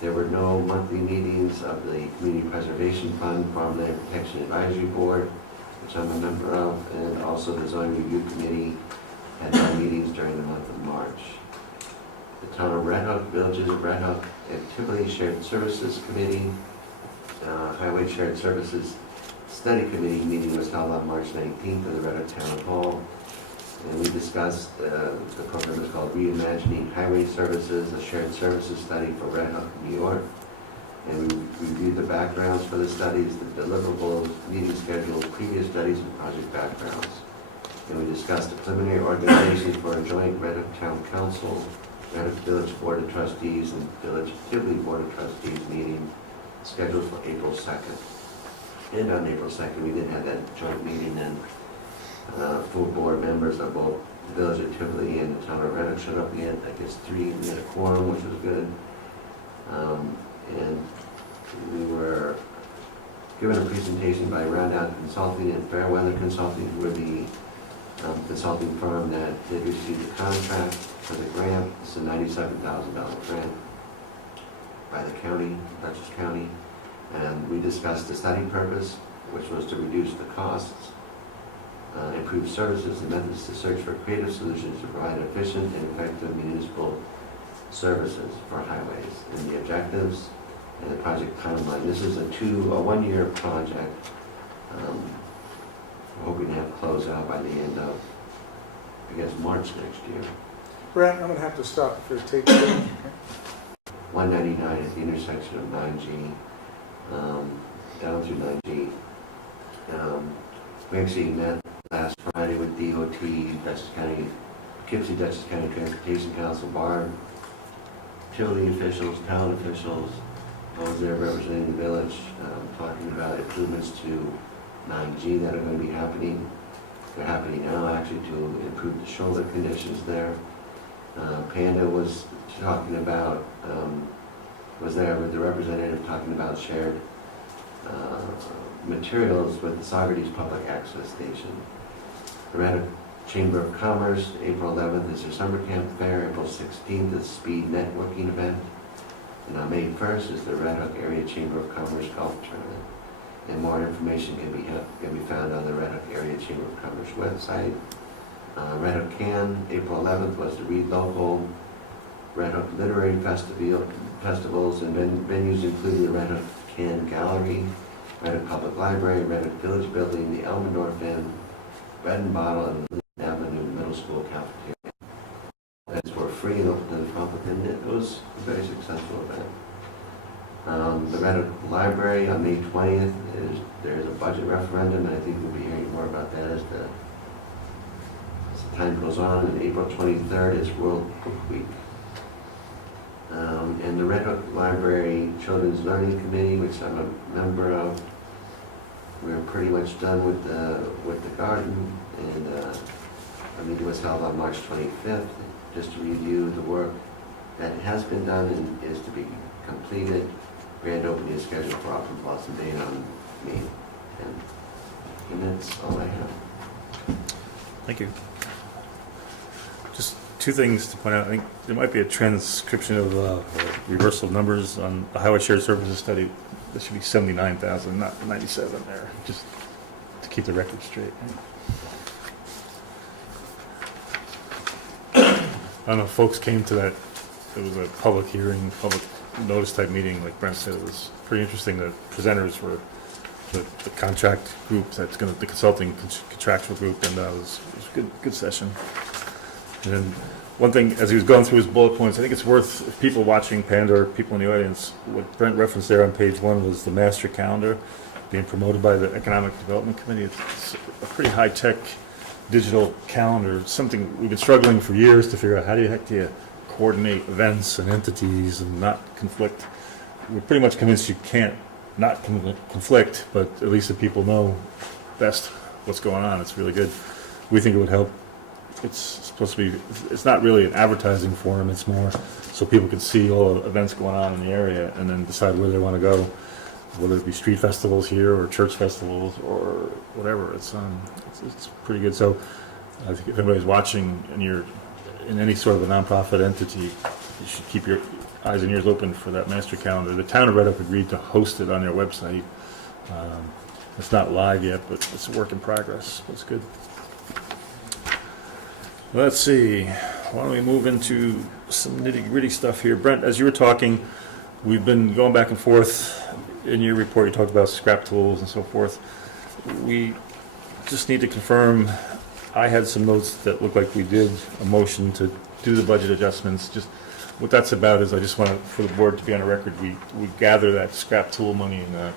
There were no monthly meetings of the Community Preservation Fund, Farmland Protection Advisory Board, which I'm a member of, and also the Zoning Review Committee had no meetings during the month of March. The Town of Red Hook, Villages of Red Hook, and Tivoli Shared Services Committee, Highway Shared Services Study Committee meeting was held on March 19th at the Red Hook Town Hall, and we discussed, the program is called Reimagining Highway Services, a shared services study for Red Hook, New York. And we reviewed the backgrounds for the studies, the deliverables, meeting schedules, previous studies, and project backgrounds. And we discussed the preliminary organization for a joint Red Hook Town Council, Red Hook Village Board of Trustees, and Village Tivoli Board of Trustees meeting scheduled for April 2nd. and on April 2nd, we did have that joint meeting, and full board members of both the Village of Tivoli and the Town of Reddick showed up again. I guess 3, we had a quorum, which was good. And we were given a presentation by Roundout Consulting and Fairweather Consulting, who were the consulting firm that did receive the contract for the grant. It's a $97,000 grant by the county, Dutchess County. And we discussed the study purpose, which was to reduce the costs, improve services and methods to search for creative solutions to provide efficient and effective municipal services for highways, and the objectives and the project timeline. This is a 1-year project. We're hoping to have closed out by the end of, I guess, March next year. Brent, I'm gonna have to stop for tape. 199 at the intersection of 9G, down through 9G. We actually met last Friday with DOT, Dutchess County, Poughkeepsie Dutchess County Transportation Council, BARD, utility officials, town officials, those there representing the village, talking about improvements to 9G that are going to be happening. They're happening now, actually, to improve the shoulder conditions there. Panda was talking about, was there with the representative talking about shared materials with the Socrates Public Access Station. The Reddick Chamber of Commerce, April 11th is their summer camp fair. April 16th is speed networking event. And on May 1st is the Red Hook Area Chamber of Commerce Golf Tournament. And more information can be found on the Red Hook Area Chamber of Commerce website. Red Hook Can, April 11th was the Read Local. Red Hook Literary Festivals and venues including the Red Hook Can Gallery, Red Hook Public Library, Red Hook Village Building, the Elmendorf Inn, Bread and Bottle, and the Avenue Middle School Cafeteria. That's for free and open to the public, and it was a very successful event. The Red Hook Library on May 20th there's a budget referendum, and I think we'll be hearing more about that as the time goes on. And April 23rd is World Book Week. And the Red Hook Library Children's Learning Committee, which I'm a member of, we're pretty much done with the garden, and a meeting was held on March 25th just to review the work that has been done and is to be completed. Grand opening is scheduled for Opera Blossom Day on May 10th. And that's all I have. Thank you. Just two things to point out. I think there might be a transcription of reversal of numbers on the Highway Shared Services study. There should be 79,000, not 97 there, just to keep the record straight. I don't know if folks came to that. It was a public hearing, public notice type meeting, like Brent said. It was pretty interesting. The presenters were the contract group that's going to, the consulting contractual group, and it was a good session. And then one thing, as he was going through his bullet points, I think it's worth, if people watching Panda or people in the audience, what Brent referenced there on page 1 was the master calendar being promoted by the Economic Development Committee. It's a pretty high-tech digital calendar. It's something we've been struggling for years to figure out. How do you coordinate events and entities and not conflict? We're pretty much convinced you can't not conflict, but at least the people know best what's going on. It's really good. We think it would help. It's supposed to be, it's not really an advertising forum, it's more so people can see all the events going on in the area and then decide where they want to go, whether it be street festivals here or church festivals or whatever. It's pretty good. So I think if anybody's watching and you're in any sort of a nonprofit entity, you should keep your eyes and ears open for that master calendar. The town of Red Hook agreed to host it on their website. It's not live yet, but it's a work in progress. It's good. Let's see, why don't we move into some nitty-gritty stuff here. Brent, as you were talking, we've been going back and forth. In your report, you talked about scrap tools and so forth. We just need to confirm, I had some notes that look like we did a motion to do the budget adjustments. Just what that's about is I just want for the board to be on a record. We gather that scrap tool money in a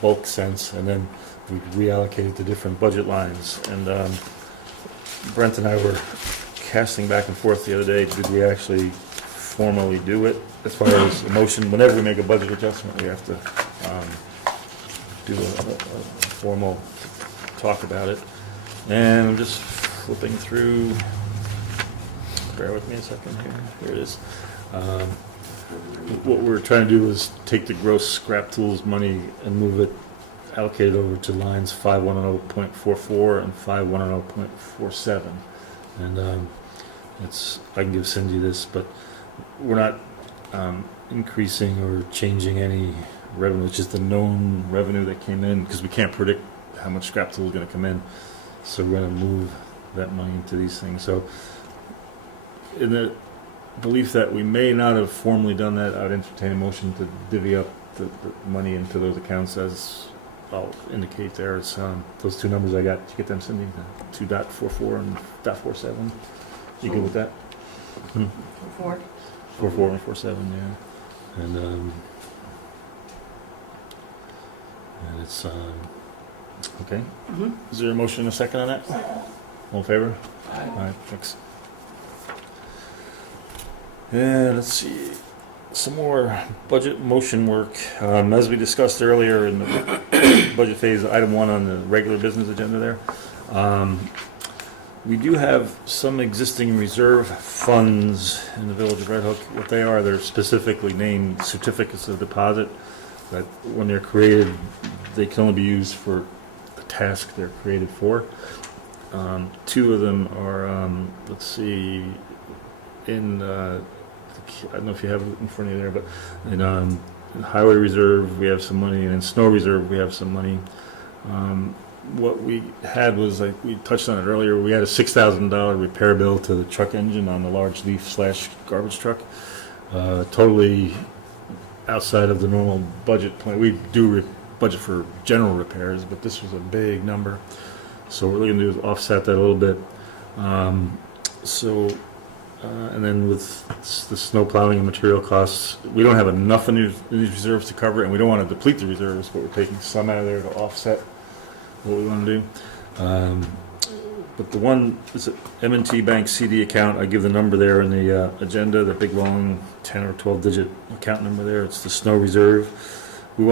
bulk sense, and then we reallocate it to different budget lines. And Brent and I were casting back and forth the other day. Did we actually formally do it as far as a motion? Whenever we make a budget adjustment, we have to do a formal talk about it. And I'm just flipping through, bear with me a second here, here it is. What we're trying to do is take the gross scrap tools money and move it, allocate it over to lines 5110.44 and 5110.47. And it's, I can give Cindy this, but we're not increasing or changing any revenue. It's just the known revenue that came in, because we can't predict how much scrap tool is going to come in. So we're going to move that money into these things. So in the belief that we may not have formally done that, I would entertain a motion to divvy up the money into those accounts as I'll indicate there. It's those two numbers I got. Did you get them, Cindy? 2.44 and 0.47. You good with that? 4. 4.4 and 4.7, yeah. And it's okay. Mm-hmm. Is there a motion and a second on that? All in favor? Aye. All right, thanks. And let's see, some more budget motion work. As we discussed earlier in the budget phase, item 1 on the regular business agenda there. We do have some existing reserve funds in the Village of Red Hook. What they are, they're specifically named certificates of deposit that when they're created, they can only be used for the task they're created for. 2 of them are, let's see, in, I don't know if you have it in front of you there, but in Highway Reserve, we have some money, and in Snow Reserve, we have some money. What we had was, like we touched on it earlier, we had a $6,000 repair bill to the truck engine on the large leaf/garbage truck. Totally outside of the normal budget plan. We do budget for general repairs, but this was a big number. So what we're going to do is offset that a little bit. And then with the snow plowing and material costs, we don't have enough in these reserves to cover it, and we don't want to deplete the reserves, but we're taking some out of there to offset what we want to do. But the one is an M&T Bank CD account. I give the number there in the agenda, the big long 10 or 12 digit account number there. It's the Snow Reserve. I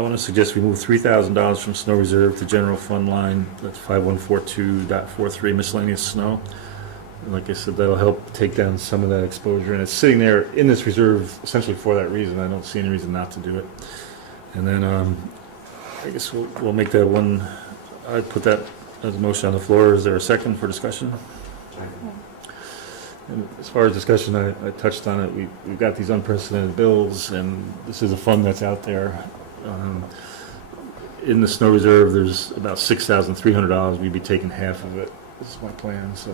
want to suggest we move $3,000 from Snow Reserve to General Fund line. That's 5142.43 miscellaneous snow. And like I said, that'll help take down some of that exposure. And it's sitting there in this reserve essentially for that reason. I don't see any reason not to do it. And then I guess we'll make that one. I'd put that as a motion on the floor. Is there a second for discussion? And as far as discussion, I touched on it. We've got these unprecedented bills, and this is a fund that's out there. In the Snow Reserve, there's about $6,300. We'd be taking half of it. This is my plan. So,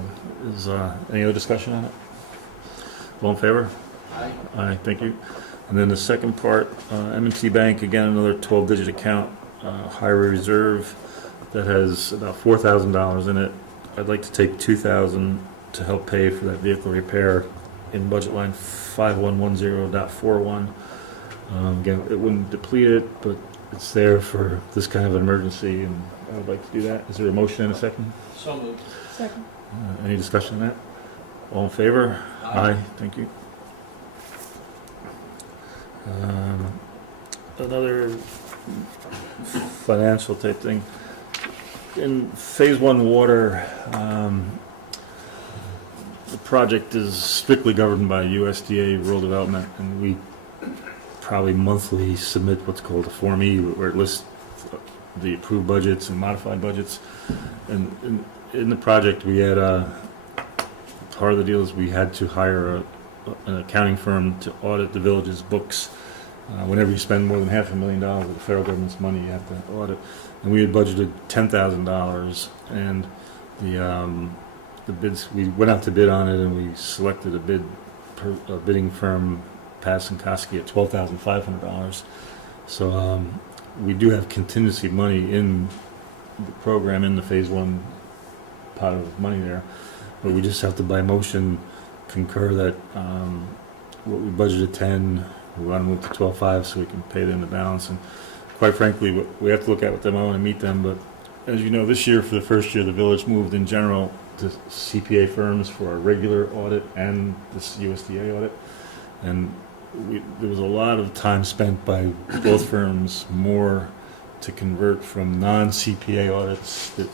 is any other discussion on it? All in favor? Aye. Aye. Thank you. And then the second part, M&T Bank, again, another 12-digit account, Highway Reserve, that has about $4,000 in it. I'd like to take $2,000 to help pay for that vehicle repair in budget line 5110.41. Again, it wouldn't deplete it, but it's there for this kind of emergency, and I would like to do that. Is there a motion and a second? So moved. Second. Any discussion on that? All in favor? Aye. Thank you. Another financial type thing. In Phase 1 water, the project is strictly governed by USDA Rural Development, and we probably monthly submit what's called a Form E, where it lists the approved budgets and modified budgets. And in the project, we had part of the deal is we had to hire an accounting firm to audit the village's books. Whenever you spend more than $500,000 of the federal government's money, you have to audit. And we had budgeted $10,000, and the bids, we went out to bid on it, and we selected a bidding firm, Pass and Koski, at $12,500. So we do have contingency money in the program, in the Phase 1 pot of money there, but we just have to by motion concur that what we budgeted 10, we want to move to 12.5 so we can pay them the balance. And quite frankly, we have to look at with them. I want to meet them, but as you know, this year, for the first year, the village moved in general to CPA firms for our regular audit and this USDA audit. And there was a lot of time spent by both firms, more to convert from non-CPA audits. The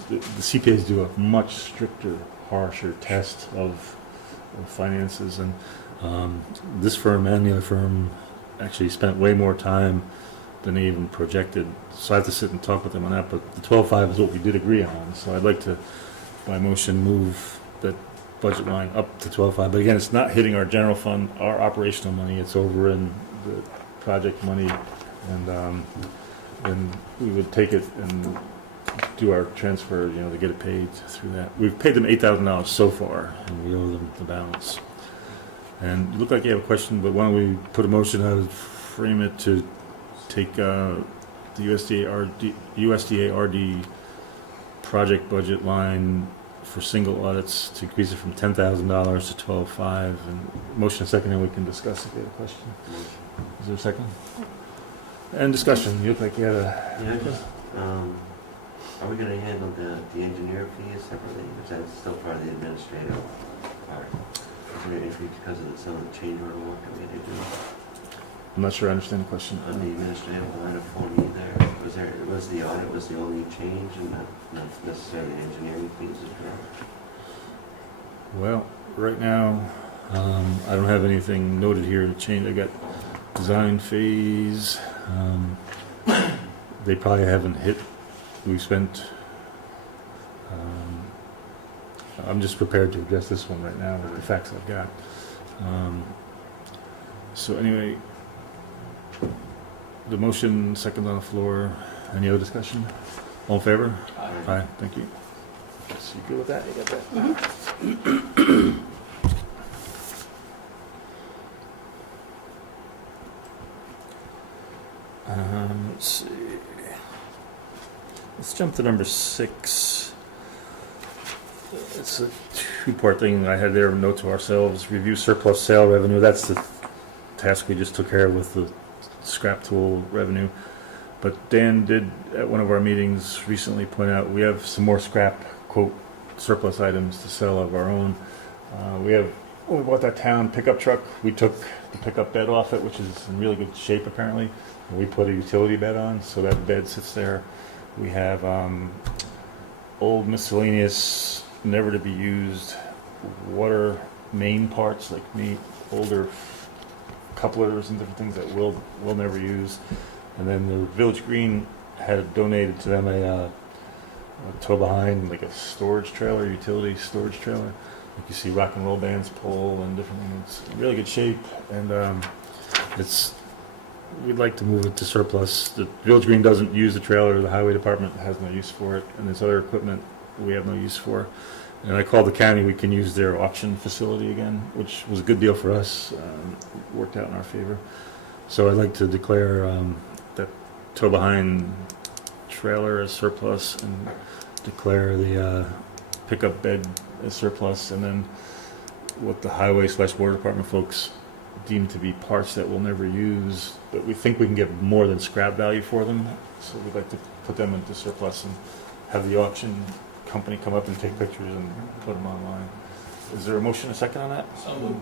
CPAs do a much stricter, harsher test of finances, and this firm and the other firm actually spent way more time than they even projected. So I have to sit and talk with them on that, but the 12.5 is what we did agree on. So I'd like to, by motion, move that budget line up to 12.5. But again, it's not hitting our general fund, our operational money. It's over in the project money, and then we would take it and do our transfer, to get it paid through that. We've paid them $8,000 so far, and we owe them the balance. And you look like you have a question, but why don't we put a motion, I would frame it to take the USDA RD project budget line for single audits to increase it from $10,000 to 12.5. And motion and second, and we can discuss if you have a question. Is there a second? And discussion. You look like you had a... Yeah, just, are we gonna handle the engineer fees separately? Is that still part of the administrative part? Is there an increase because of some of the change order work that we had to do? I'm not sure I understand the question. On the administrative line of 4E there, was the audit was the only change and not necessarily engineering fees as well? Well, right now, I don't have anything noted here to change. I got design phase. They probably haven't hit. We spent. I'm just prepared to address this one right now with the facts I've got. So anyway, the motion, second on the floor. Any other discussion? All in favor? Aye. Thank you. So you good with that? You got that? Let's see. Let's jump to number 6. It's a two-part thing I had there, note to ourselves, review surplus sale revenue. That's the task we just took care of with the scrap tool revenue. But Dan did, at one of our meetings recently, point out we have some more scrap, quote, surplus items to sell of our own. When we bought that town pickup truck, we took the pickup bed off it, which is in really good shape apparently. And we put a utility bed on, so that bed sits there. We have old miscellaneous, never to be used water main parts, like older couplers and different things that we'll never use. And then the Village Green had donated to them a tow behind, like a storage trailer, utility storage trailer. Like you see rock and roll bands pull and different things. It's in really good shape, and we'd like to move it to surplus. The Village Green doesn't use the trailer. The highway department has no use for it, and this other equipment we have no use for. And I called the county. We can use their auction facility again, which was a good deal for us. Worked out in our favor. So I'd like to declare that tow behind trailer as surplus, and declare the pickup bed as surplus, and then what the highway/water department folks deem to be parts that we'll never use, but we think we can get more than scrap value for them. So we'd like to put them into surplus and have the auction company come up and take pictures and put them online. Is there a motion, a second on that? So moved.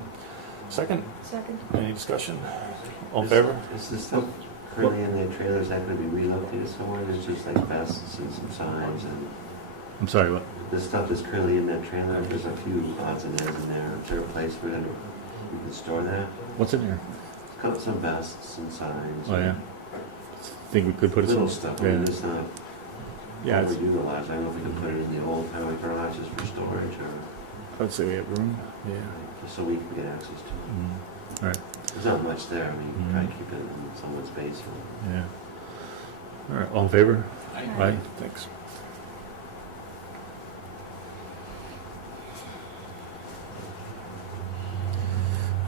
Second? Second. Any discussion? All in favor? Is this stuff currently in the trailers that could be relocated somewhere? There's just like vests and some signs and... I'm sorry, what? The stuff that's currently in that trailer, there's a few odds and ends in there. Is there a place where you can store that? What's in here? Got some vests and signs. Oh, yeah. Think we could put it Little some... stuff, I Yeah, mean, it's not yeah, it's, overutilized. I don't know if we can put it in the old highway garages for storage or, I'd say we have room. Yeah. just so we can get access to it. Mm. All right. There's not much there, I mean, you can try to keep it in someone's basement. Yeah. All right, all in favor? Aye. Aye, thanks.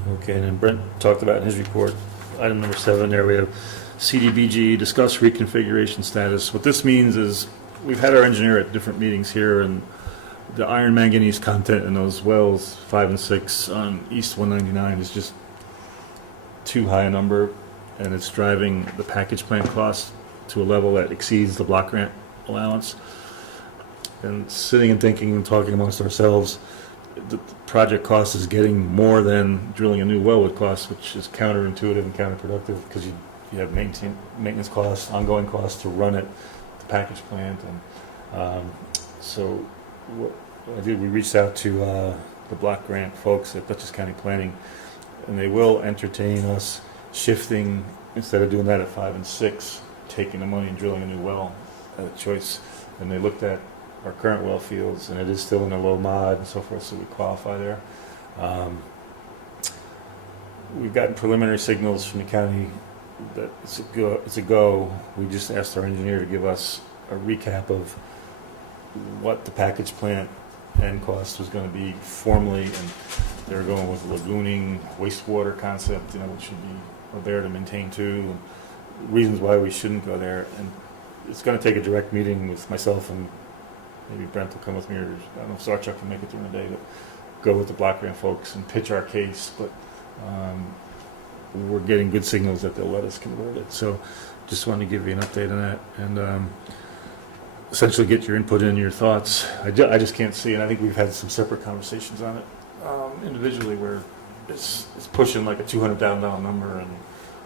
Okay, and then Brent talked about in his report, item number 7 there, we have CDBG, discuss reconfiguration status. What this means is, we've had our engineer at different meetings here, and the iron manganese content in those wells, 5 and 6 on East 199 is just too high a number, and it's driving the package plant cost to a level that exceeds the block grant allowance. And sitting and thinking and talking amongst ourselves, the project cost is getting more than drilling a new well would cost, which is counterintuitive and counterproductive, because you you have maintenance costs, ongoing costs to run it, the package plant, and so what I did, we reached out to the block grant folks at Dutchess County Planning, and they will entertain us shifting, instead of doing that at 5 and 6, taking the money and drilling a new well at a choice. And they looked at our current well fields, and it is still in a low mod and so forth, so we qualify there. We've gotten preliminary signals from the county that it's a go. We just asked our engineer to give us a recap of what the package plant end cost was going to be formally, and they're going with lagooning wastewater concept, which should be there to maintain too, and reasons why we shouldn't go there. And it's going to take a direct meeting with myself, and maybe Brent will come with me, or I don't know if Sarchuk can make it during the day, but go with the block grant folks and pitch our case. But we're getting good signals that they'll let us convert it. So just wanted to give you an update on that, and essentially get your input and your thoughts. I just can't see, and I think we've had some separate conversations on it individually, where it's pushing like a $200,000 number, and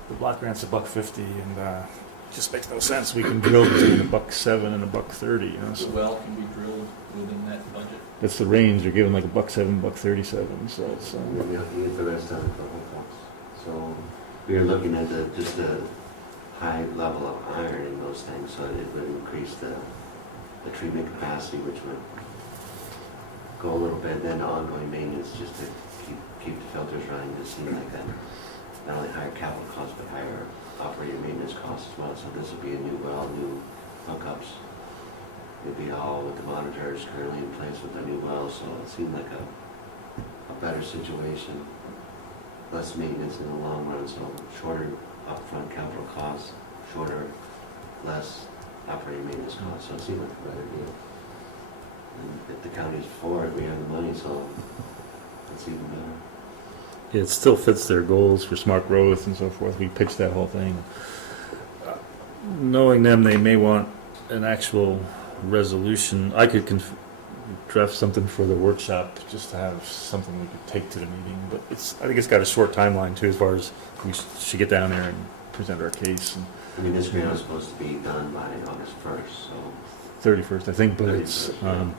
the block grant's $150, and it just makes no sense. We can drill between $1.07 and $1.30. The well can be drilled within that budget. That's the range. They're giving like $1.07, $1.37. So it's We have to get the rest of it for whole costs. So we are looking at just a high level of iron in those things, so it would increase the treatment capacity, which would go a little bit. Then the ongoing maintenance, just to keep the filters running, just seems like that. Not only higher capital costs, but higher operating maintenance costs as well. So this would be a new well, new hookups. It'd be all with the monitors currently in place with the new well, so it seemed like a better situation. Less maintenance in the long run, so shorter upfront capital costs, less operating maintenance costs, so it seemed like a better deal. And if the county's for it, we have the money, so it's even better. it still fits their goals for smart growth and so forth. We pitched that whole thing. Knowing them, they may want an actual resolution. I could draft something for the workshop, just to have something we could take to the meeting. But I think it's got a short timeline too, as far as we should get down there and present our case. And I mean, this grant was supposed to be done by August 1st, so. 31st, I think, but it's, 31st,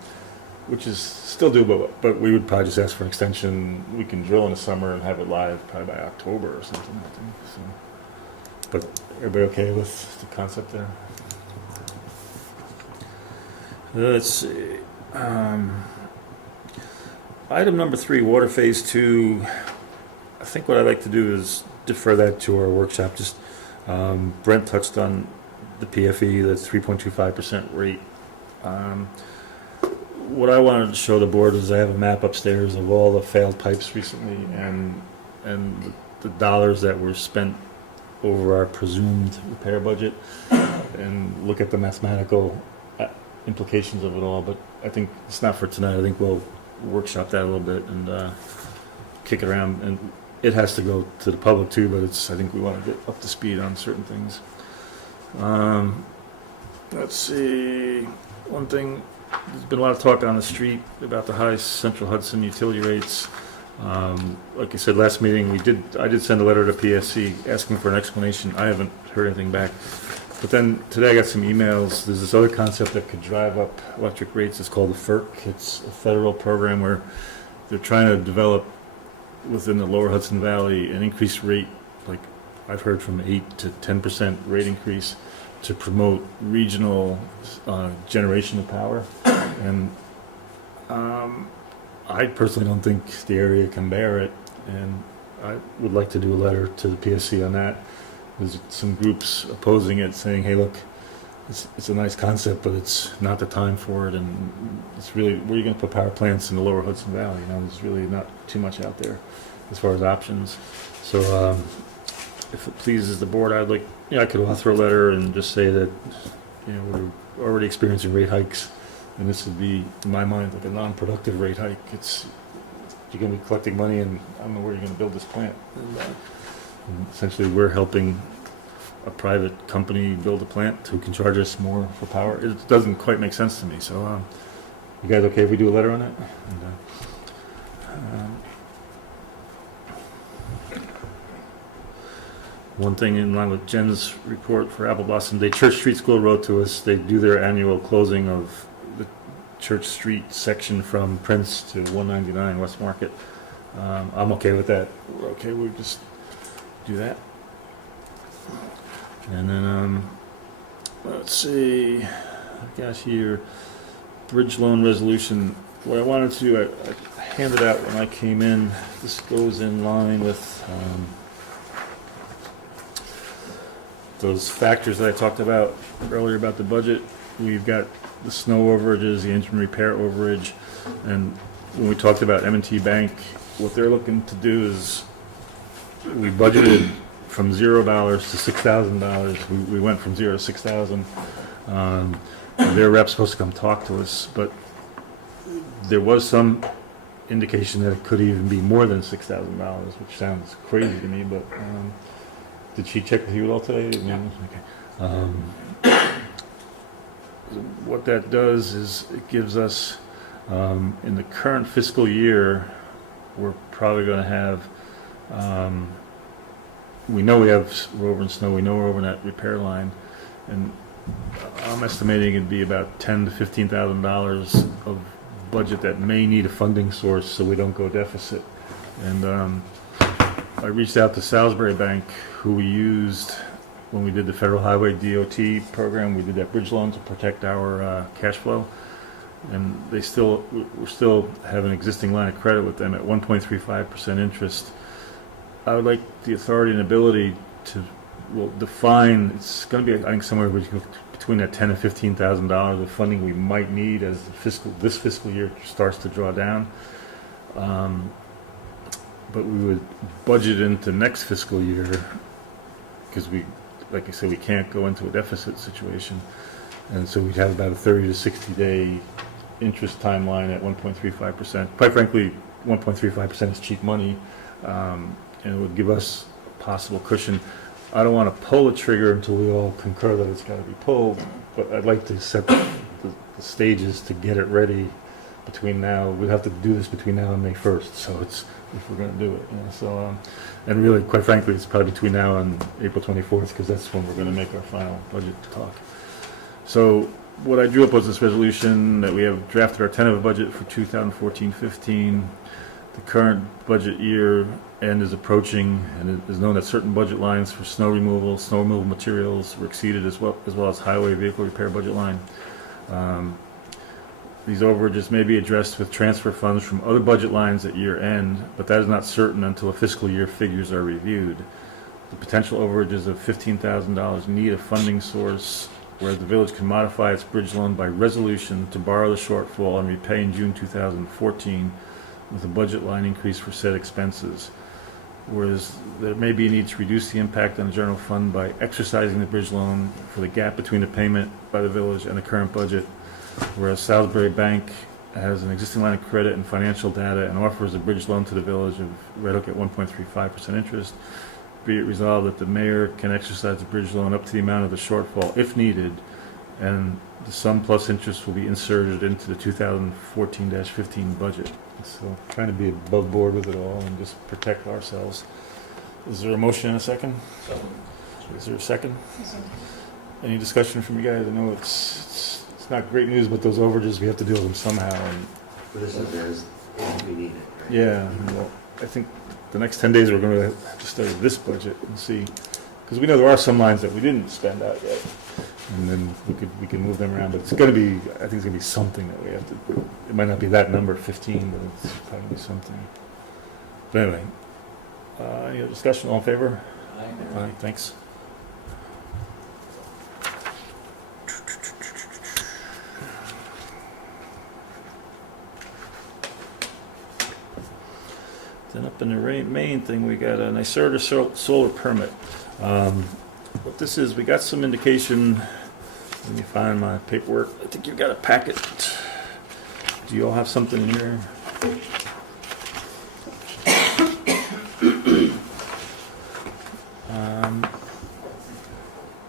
which is still doable, but we would probably just ask for an extension. We can drill in the summer and have it live probably by October or something, I think. So, but everybody okay with the concept there? Let's see. Item number 3, water phase 2. I think what I'd like to do is defer that to our workshop. Just Brent touched on the PFE, the 3.25% rate. What I wanted to show the board is I have a map upstairs of all the failed pipes recently, and the dollars that were spent over our presumed repair budget, and look at the mathematical implications of it all. But I think it's not for tonight. I think we'll workshop that a little bit and kick it around. And it has to go to the public too, but I think we want to get up to speed on certain things. Let's see. One thing, there's been a lot of talk on the street about the high Central Hudson utility rates. Like I said last meeting, I did send a letter to PSC asking for an explanation. I haven't heard anything back. But then today I got some emails. There's this other concept that could drive up electric rates. It's called the FERC. It's a federal program where they're trying to develop within the lower Hudson Valley an increased rate, like I've heard from 8 to 10% rate increase, to promote regional generation of power. And I personally don't think the area can bear it, and I would like to do a letter to the PSC on that. There's some groups opposing it, saying, hey, look, it's a nice concept, but it's not the time for it, and it's really, where are you going to put power plants in the lower Hudson Valley? There's really not too much out there as far as options. So if it pleases the board, I'd like, I could author a letter and just say that, we're already experiencing rate hikes, and this would be, in my mind, like a non-productive rate hike. You're going to be collecting money, and I don't know where you're going to build this plant. And essentially, we're helping a private company build a plant who can charge us more for power. It doesn't quite make sense to me. So, you guys okay if we do a letter on it? And, One thing in line with Jen's report for Apple Blossom Day, Church Street School wrote to us, they do their annual closing of the Church Street section from Prince to 199 West Market. I'm okay with that. We're okay, we just do that. And then, let's see, I got here, bridge loan resolution. What I wanted to, I handed out when I came in, this goes in line with those factors that I talked about earlier about the budget. We've got the snow overages, the engine repair overage, and when we talked about M&T Bank, what they're looking to do is, we budgeted from $0 to $6,000. We went from 0 to 6,000. Their rep's supposed to come talk to us, but there was some indication that it could even be more than $6,000, which sounds crazy to me, but did she check with you at all today? Yeah. Okay. What that does is it gives us, in the current fiscal year, we're probably going to have, we know we're over in snow, we know we're over in that repair line, and I'm estimating it'd be about $10,000 to $15,000 of budget that may need a funding source so we don't go deficit. And I reached out to Salisbury Bank, who we used when we did the Federal Highway DOT program. We did that bridge loan to protect our cash flow. And we're still have an existing line of credit with them at 1.35% interest. I would like the authority and ability to define, it's going to be, I think, somewhere between that $10,000 and $15,000 of funding we might need as this fiscal year starts to draw down. But we would budget into next fiscal year because we, like I said, we can't go into a deficit situation. And so we'd have about a 30 to 60 day interest timeline at 1.35%. Quite frankly, 1.35% is cheap money, and it would give us a possible cushion. I don't want to pull the trigger until we all concur that it's got to be pulled, but I'd like to set the stages to get it ready between now. We'd have to do this between now and May 1st, so it's, if we're going to do it. You know, so, and really, quite frankly, it's probably between now and April 24th, because that's when we're going to make our final budget talk. So what I drew up was this resolution that we have drafted our tentative budget for 2014-15. The current budget year end is approaching, and it is known that certain budget lines for snow removal materials were exceeded, as well as highway vehicle repair budget line. These overages may be addressed with transfer funds from other budget lines at year end, but that is not certain until the fiscal year figures are reviewed. The potential overages of $15,000 need a funding source where the village can modify its bridge loan by resolution to borrow the shortfall and repay in June 2014 with a budget line increase for said expenses. Whereas there may be a need to reduce the impact on the general fund by exercising the bridge loan for the gap between the payment by the village and the current budget. Whereas Salisbury Bank has an existing line of credit and financial data and offers a bridge loan to the village of Red Hook at 1.35% interest. Be it resolved that the mayor can exercise the bridge loan up to the amount of the shortfall if needed, and the sum plus interest will be inserted into the 2014-15 budget. So trying to be above board with it all and just protect ourselves. Is there a motion and a second? Is there a second? Any discussion from you guys? I know it's not great news, but those overages, we have to deal with them somehow. And But this is if we need it, right? yeah, well, I think the next 10 days we're going to have to study this budget and see, because we know there are some lines that we didn't spend out yet, and then we can move them around. But it's going to be, I think it's going to be something that we have to. It might not be that number 15, but it's probably going to be something. But anyway, any other discussion? All in favor? Aye. Thanks. Then up in the main thing, we got a NYSERDA solar permit. What this is, we got some indication. Let me find my paperwork. I think you've got a packet. Do you all have something in here?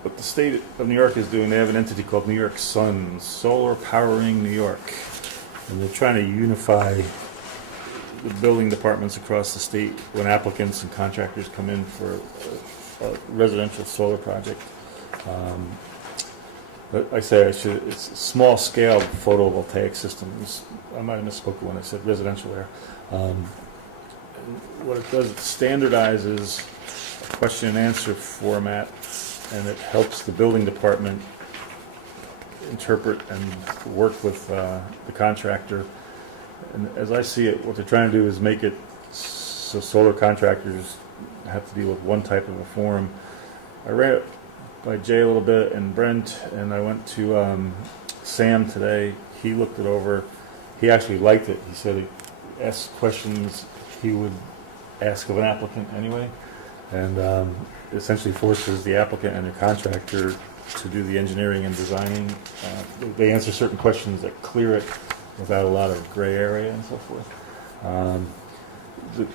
What the state of New York is doing, they have an entity called New York Sun, Solar Powering New York. And they're trying to unify the building departments across the state when applicants and contractors come in for a residential solar project. But I say it's small scale photovoltaic systems. I might have misspoken when I said residential there. What it does, it standardizes a question and answer format, and it helps the building department interpret and work with the contractor. And as I see it, what they're trying to do is make it so solar contractors have to deal with one type of a form. I ran it by Jay a little bit and Brent, and I went to Sam today. He looked it over. He actually liked it. He said he asked questions he would ask of an applicant anyway, and essentially forces the applicant and the contractor to do the engineering and designing. They answer certain questions that clear it without a lot of gray area and so forth. The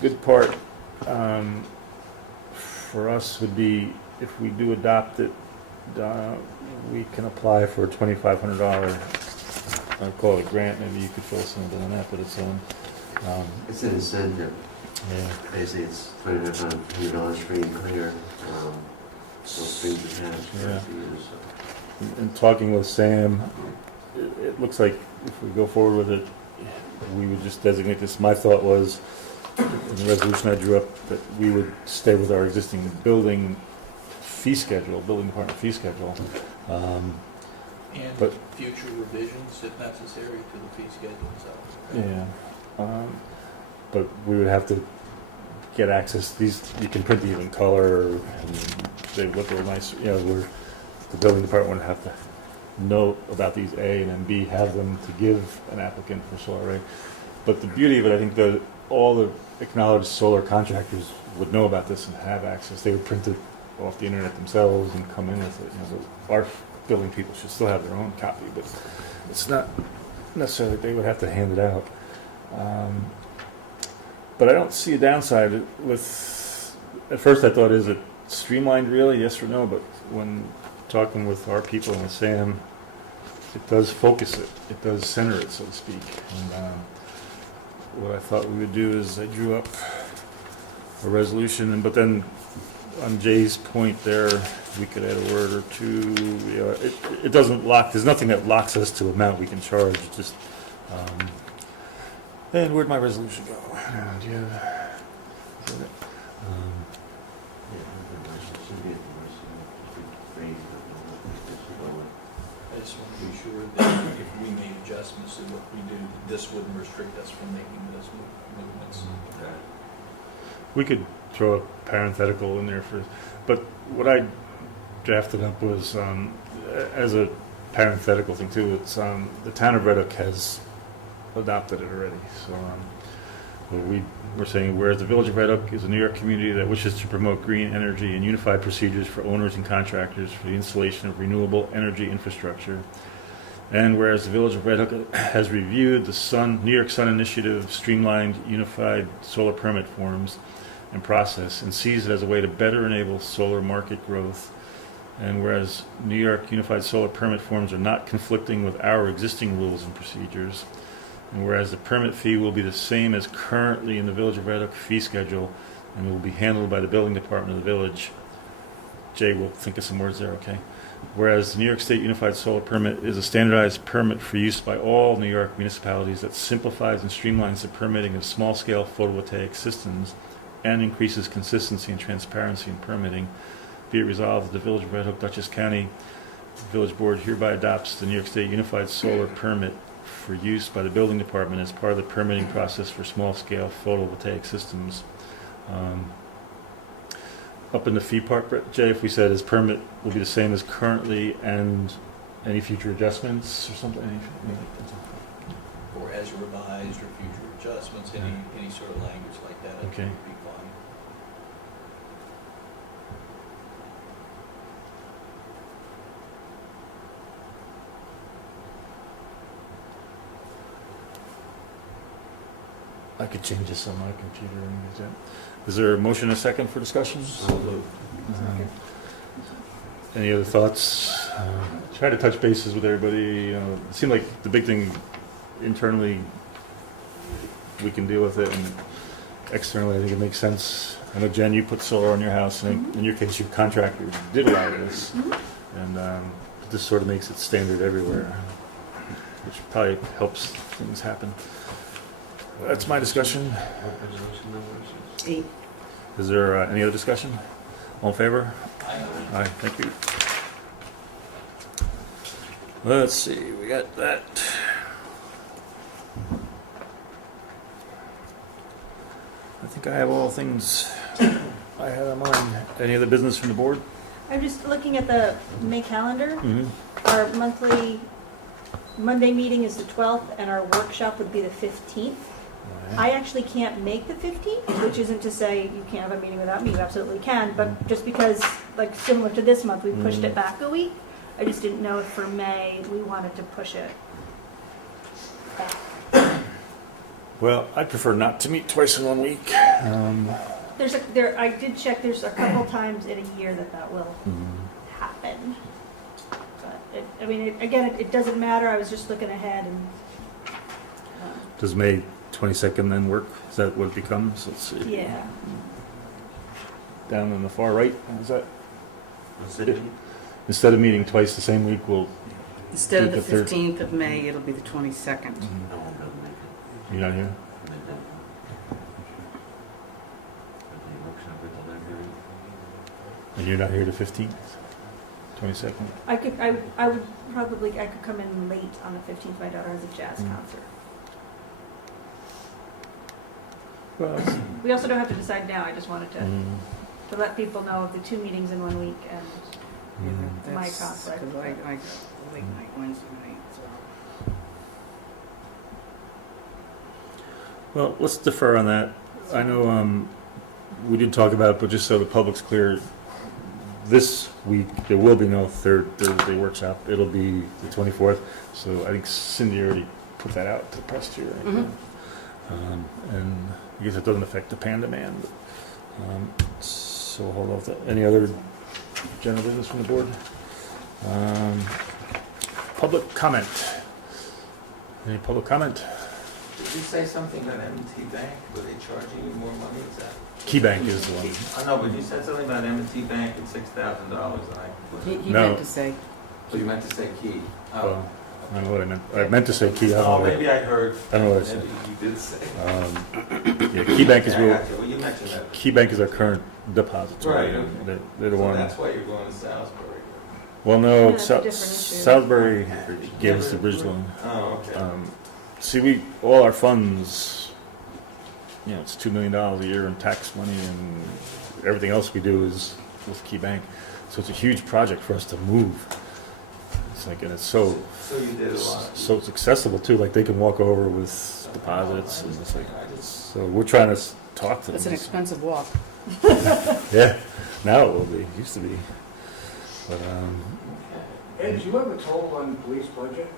good part for us would be if we do adopt it, we can apply for a $2,500, I'll call it a grant, maybe you could fill us in on that, but it's It's an incentive. yeah. Basically, it's $2,500 free and clear, no strings attached for Yeah. us to use. So. In talking with Sam, it looks like if we go forward with it, we would just designate this. My thought was, in the resolution I drew up, that we would stay with our existing building fee schedule, building department fee schedule. And But- future revisions, if necessary, to the fee schedule itself. Yeah. But we would have to get access. These, you can print these in color, and they look real nice. You know, the building department would have to know about these, A, and then B, have them to give an applicant for solar array. But the beauty of it, I think, that all the acknowledged solar contractors would know about this and have access. They would print it off the internet themselves and come in with it. You know, so our building people should still have their own copy, but it's not necessarily that they would have to hand it out. But I don't see a downside with. At first, I thought, is it streamlined really? Yes or no? But when talking with our people and with Sam, it does focus it. It does center it, so to speak. And what I thought we would do is I drew up a resolution, but then on Jay's point there, we could add a word or two. You know, it doesn't lock. There's nothing that locks us to amount we can charge. It's just. And where'd my resolution go? Do you have? Is that it? I just want to be sure that if we made adjustments to what we do, this wouldn't restrict us from making those movements. We could throw a parenthetical in there for, but what I drafted up was as a parenthetical thing too. It's the town of Red Hook has adopted it already. So we're saying, whereas the Village of Red Hook is a New York community that wishes to promote green energy and unified procedures for owners and contractors for the installation of renewable energy infrastructure, and whereas the Village of Red Hook has reviewed the New York Sun Initiative streamlined unified solar permit forms and process and sees it as a way to better enable solar market growth, and whereas New York Unified Solar Permit forms are not conflicting with our existing rules and procedures, and whereas the permit fee will be the same as currently in the Village of Red Hook fee schedule and will be handled by the building department of the village. Jay will think of some words there, okay? Whereas the New York State Unified Solar Permit is a standardized permit for use by all New York municipalities that simplifies and streamlines the permitting of small-scale photovoltaic systems and increases consistency and transparency in permitting. Be it resolved that the Village of Red Hook, Dutchess County Village Board hereby adopts the New York State Unified Solar Permit for use by the building department as part of the permitting process for small-scale photovoltaic systems. Up in the fee part, Jay, if we said his permit will be the same as currently and any future adjustments or something? Or as revised or future adjustments, any sort of language like that, I think Okay. would be fine. I could change this on my computer and use that. Is there a motion and a second for discussion? Any other thoughts? Try to touch bases with everybody. You know, it seemed like the big thing internally, we can deal with it, and externally, I think it makes sense. I know, Jen, you put solar on your house, and in your case, your contractor did a lot of this. And this sort of makes it standard everywhere, which probably helps things happen. That's my discussion. What resolution number is it? 8. Is there any other discussion? All in favor? I- Aye, thank you. Let's see, we got that. I think I have all things I had on mine. Any other business from the board? I'm just looking at the May calendar. Mm-hmm. Our monthly Monday meeting is the 12th, and our workshop would be the 15th. I actually can't make the 15th, which isn't to say you can't have a meeting without me, you absolutely can, but just because, like, similar to this month, we pushed it back a week, I just didn't know if for May, we wanted to push it back. Well, I'd prefer not to meet twice in 1 week. I did check, there's a couple times in a year that will happen. But, again, it doesn't matter, I was just looking ahead and, Does May 22nd then work? Is that what it becomes? Let's see. yeah. Down on the far right, is that? What's it? Instead of meeting twice the same week, we'll, Instead of Do the the third. 15th of May, it'll be the 22nd. No, I'm gonna make it. you're not here? Workshop at the library. And you're not here the 15th? 22nd? I could come in late on the 15th, my daughter has a jazz concert. Well, We also don't have to decide now, I just wanted to let people know of the 2 meetings in 1 week and my That's conflict. Because I got a late night Wednesday night, so. Well, let's defer on that. I know we did talk about it, but just so the public's clear, this week, there will be no third Thursday workshop. It'll be the 24th. So I think Cindy already put that out to the press here. Right? And I guess it doesn't affect the Panda Man. But, so we'll hold off that. Any other general business from the board? Public comment. Any public comment? Did you say something about M&T Bank? Were they charging you more money? Is that? KeyBank is the one. I know, but you said something about M&T Bank at $6,000, and He No. meant to say, so you meant to say Key. Well, I don't know what I meant. I meant to say Key. I don't know. Oh, what- maybe I heard. I don't know what I said. Maybe you did say. Yeah, KeyBank is Yeah, I real. got you. Well, you mentioned that. KeyBank is our current depository. Right, okay. They're the So one. that's why you're going to Salisbury. Well, Yeah, no, that's a different issue. Salisbury gave us the bridge loan. Oh, okay. See, all our funds, it's $2 million a year in tax money, and everything else we do is with KeyBank. So it's a huge project for us to move. It's like, and it's so So you did a lot. so it's accessible too. Like they can walk over with deposits, and it's like, I just, so we're trying to talk to it's an them. expensive walk. Yeah, now it will be. It used to be, but Ed, did you have a total on the police budget?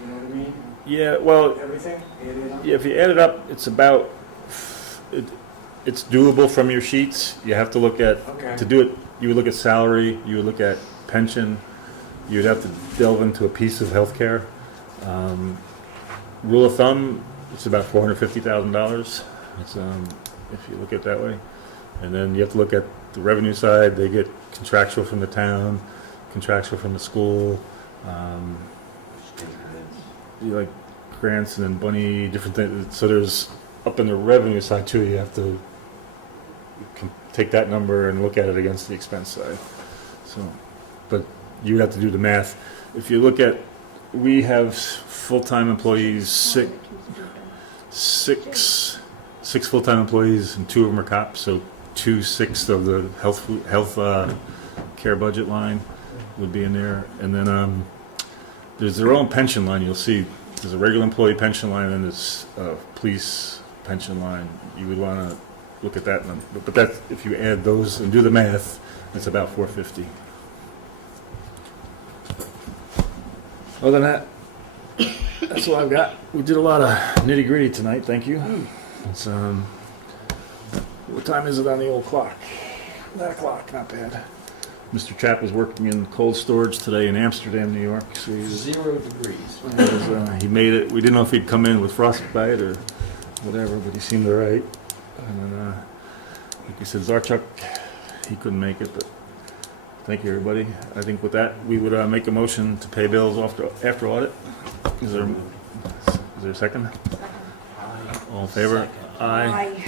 You know what I mean? yeah. Well, Everything? Added up? yeah, if you add it up, it's about it's doable from your sheets. You have to look at Okay. to do it. You would look at salary. You would look at pension. You would have to delve into a piece of healthcare. Rule of thumb, it's about $450,000. It's if you look at it that way, and then you have to look at the revenue side. They get contractual from the town, contractual from the school. You like grants and then bunny, different things. So there's up in the revenue side too. You have to take that number and look at it against the expense side. So, but you have to do the math. If you look at, we have full-time employees, six full-time employees, and 2 of them are cops. So 2/6 of the health care budget line would be in there, and then there's their own pension line. You'll see there's a regular employee pension line, and then there's a police pension line. You would want to look at that number, but that if you add those and do the math, it's about $450. Other than that, that's all I've got. We did a lot of nitty gritty tonight. Thank you. It's what time is it on the old clock? 9 o'clock. Not bad. Mr. Chap is working in cold storage today in Amsterdam, New York. So 0 degrees. he made it. We didn't know if he'd come in with frostbite or whatever, but he seemed all right. And then, like you said, Zarchuk, he couldn't make it, but thank you, everybody. I think with that, we would make a motion to pay bills after audit. Is there a second? All in favor? Second. Aye. Aye.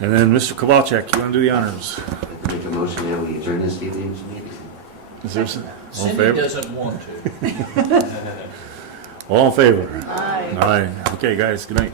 And then Mr. Kowalczyk, you want to do the honors? I'd like to make a motion that we adjourn this evening's meeting. Is there, all in Cindy favor? doesn't want to. All in favor? Aye. Aye. Okay, guys, good night.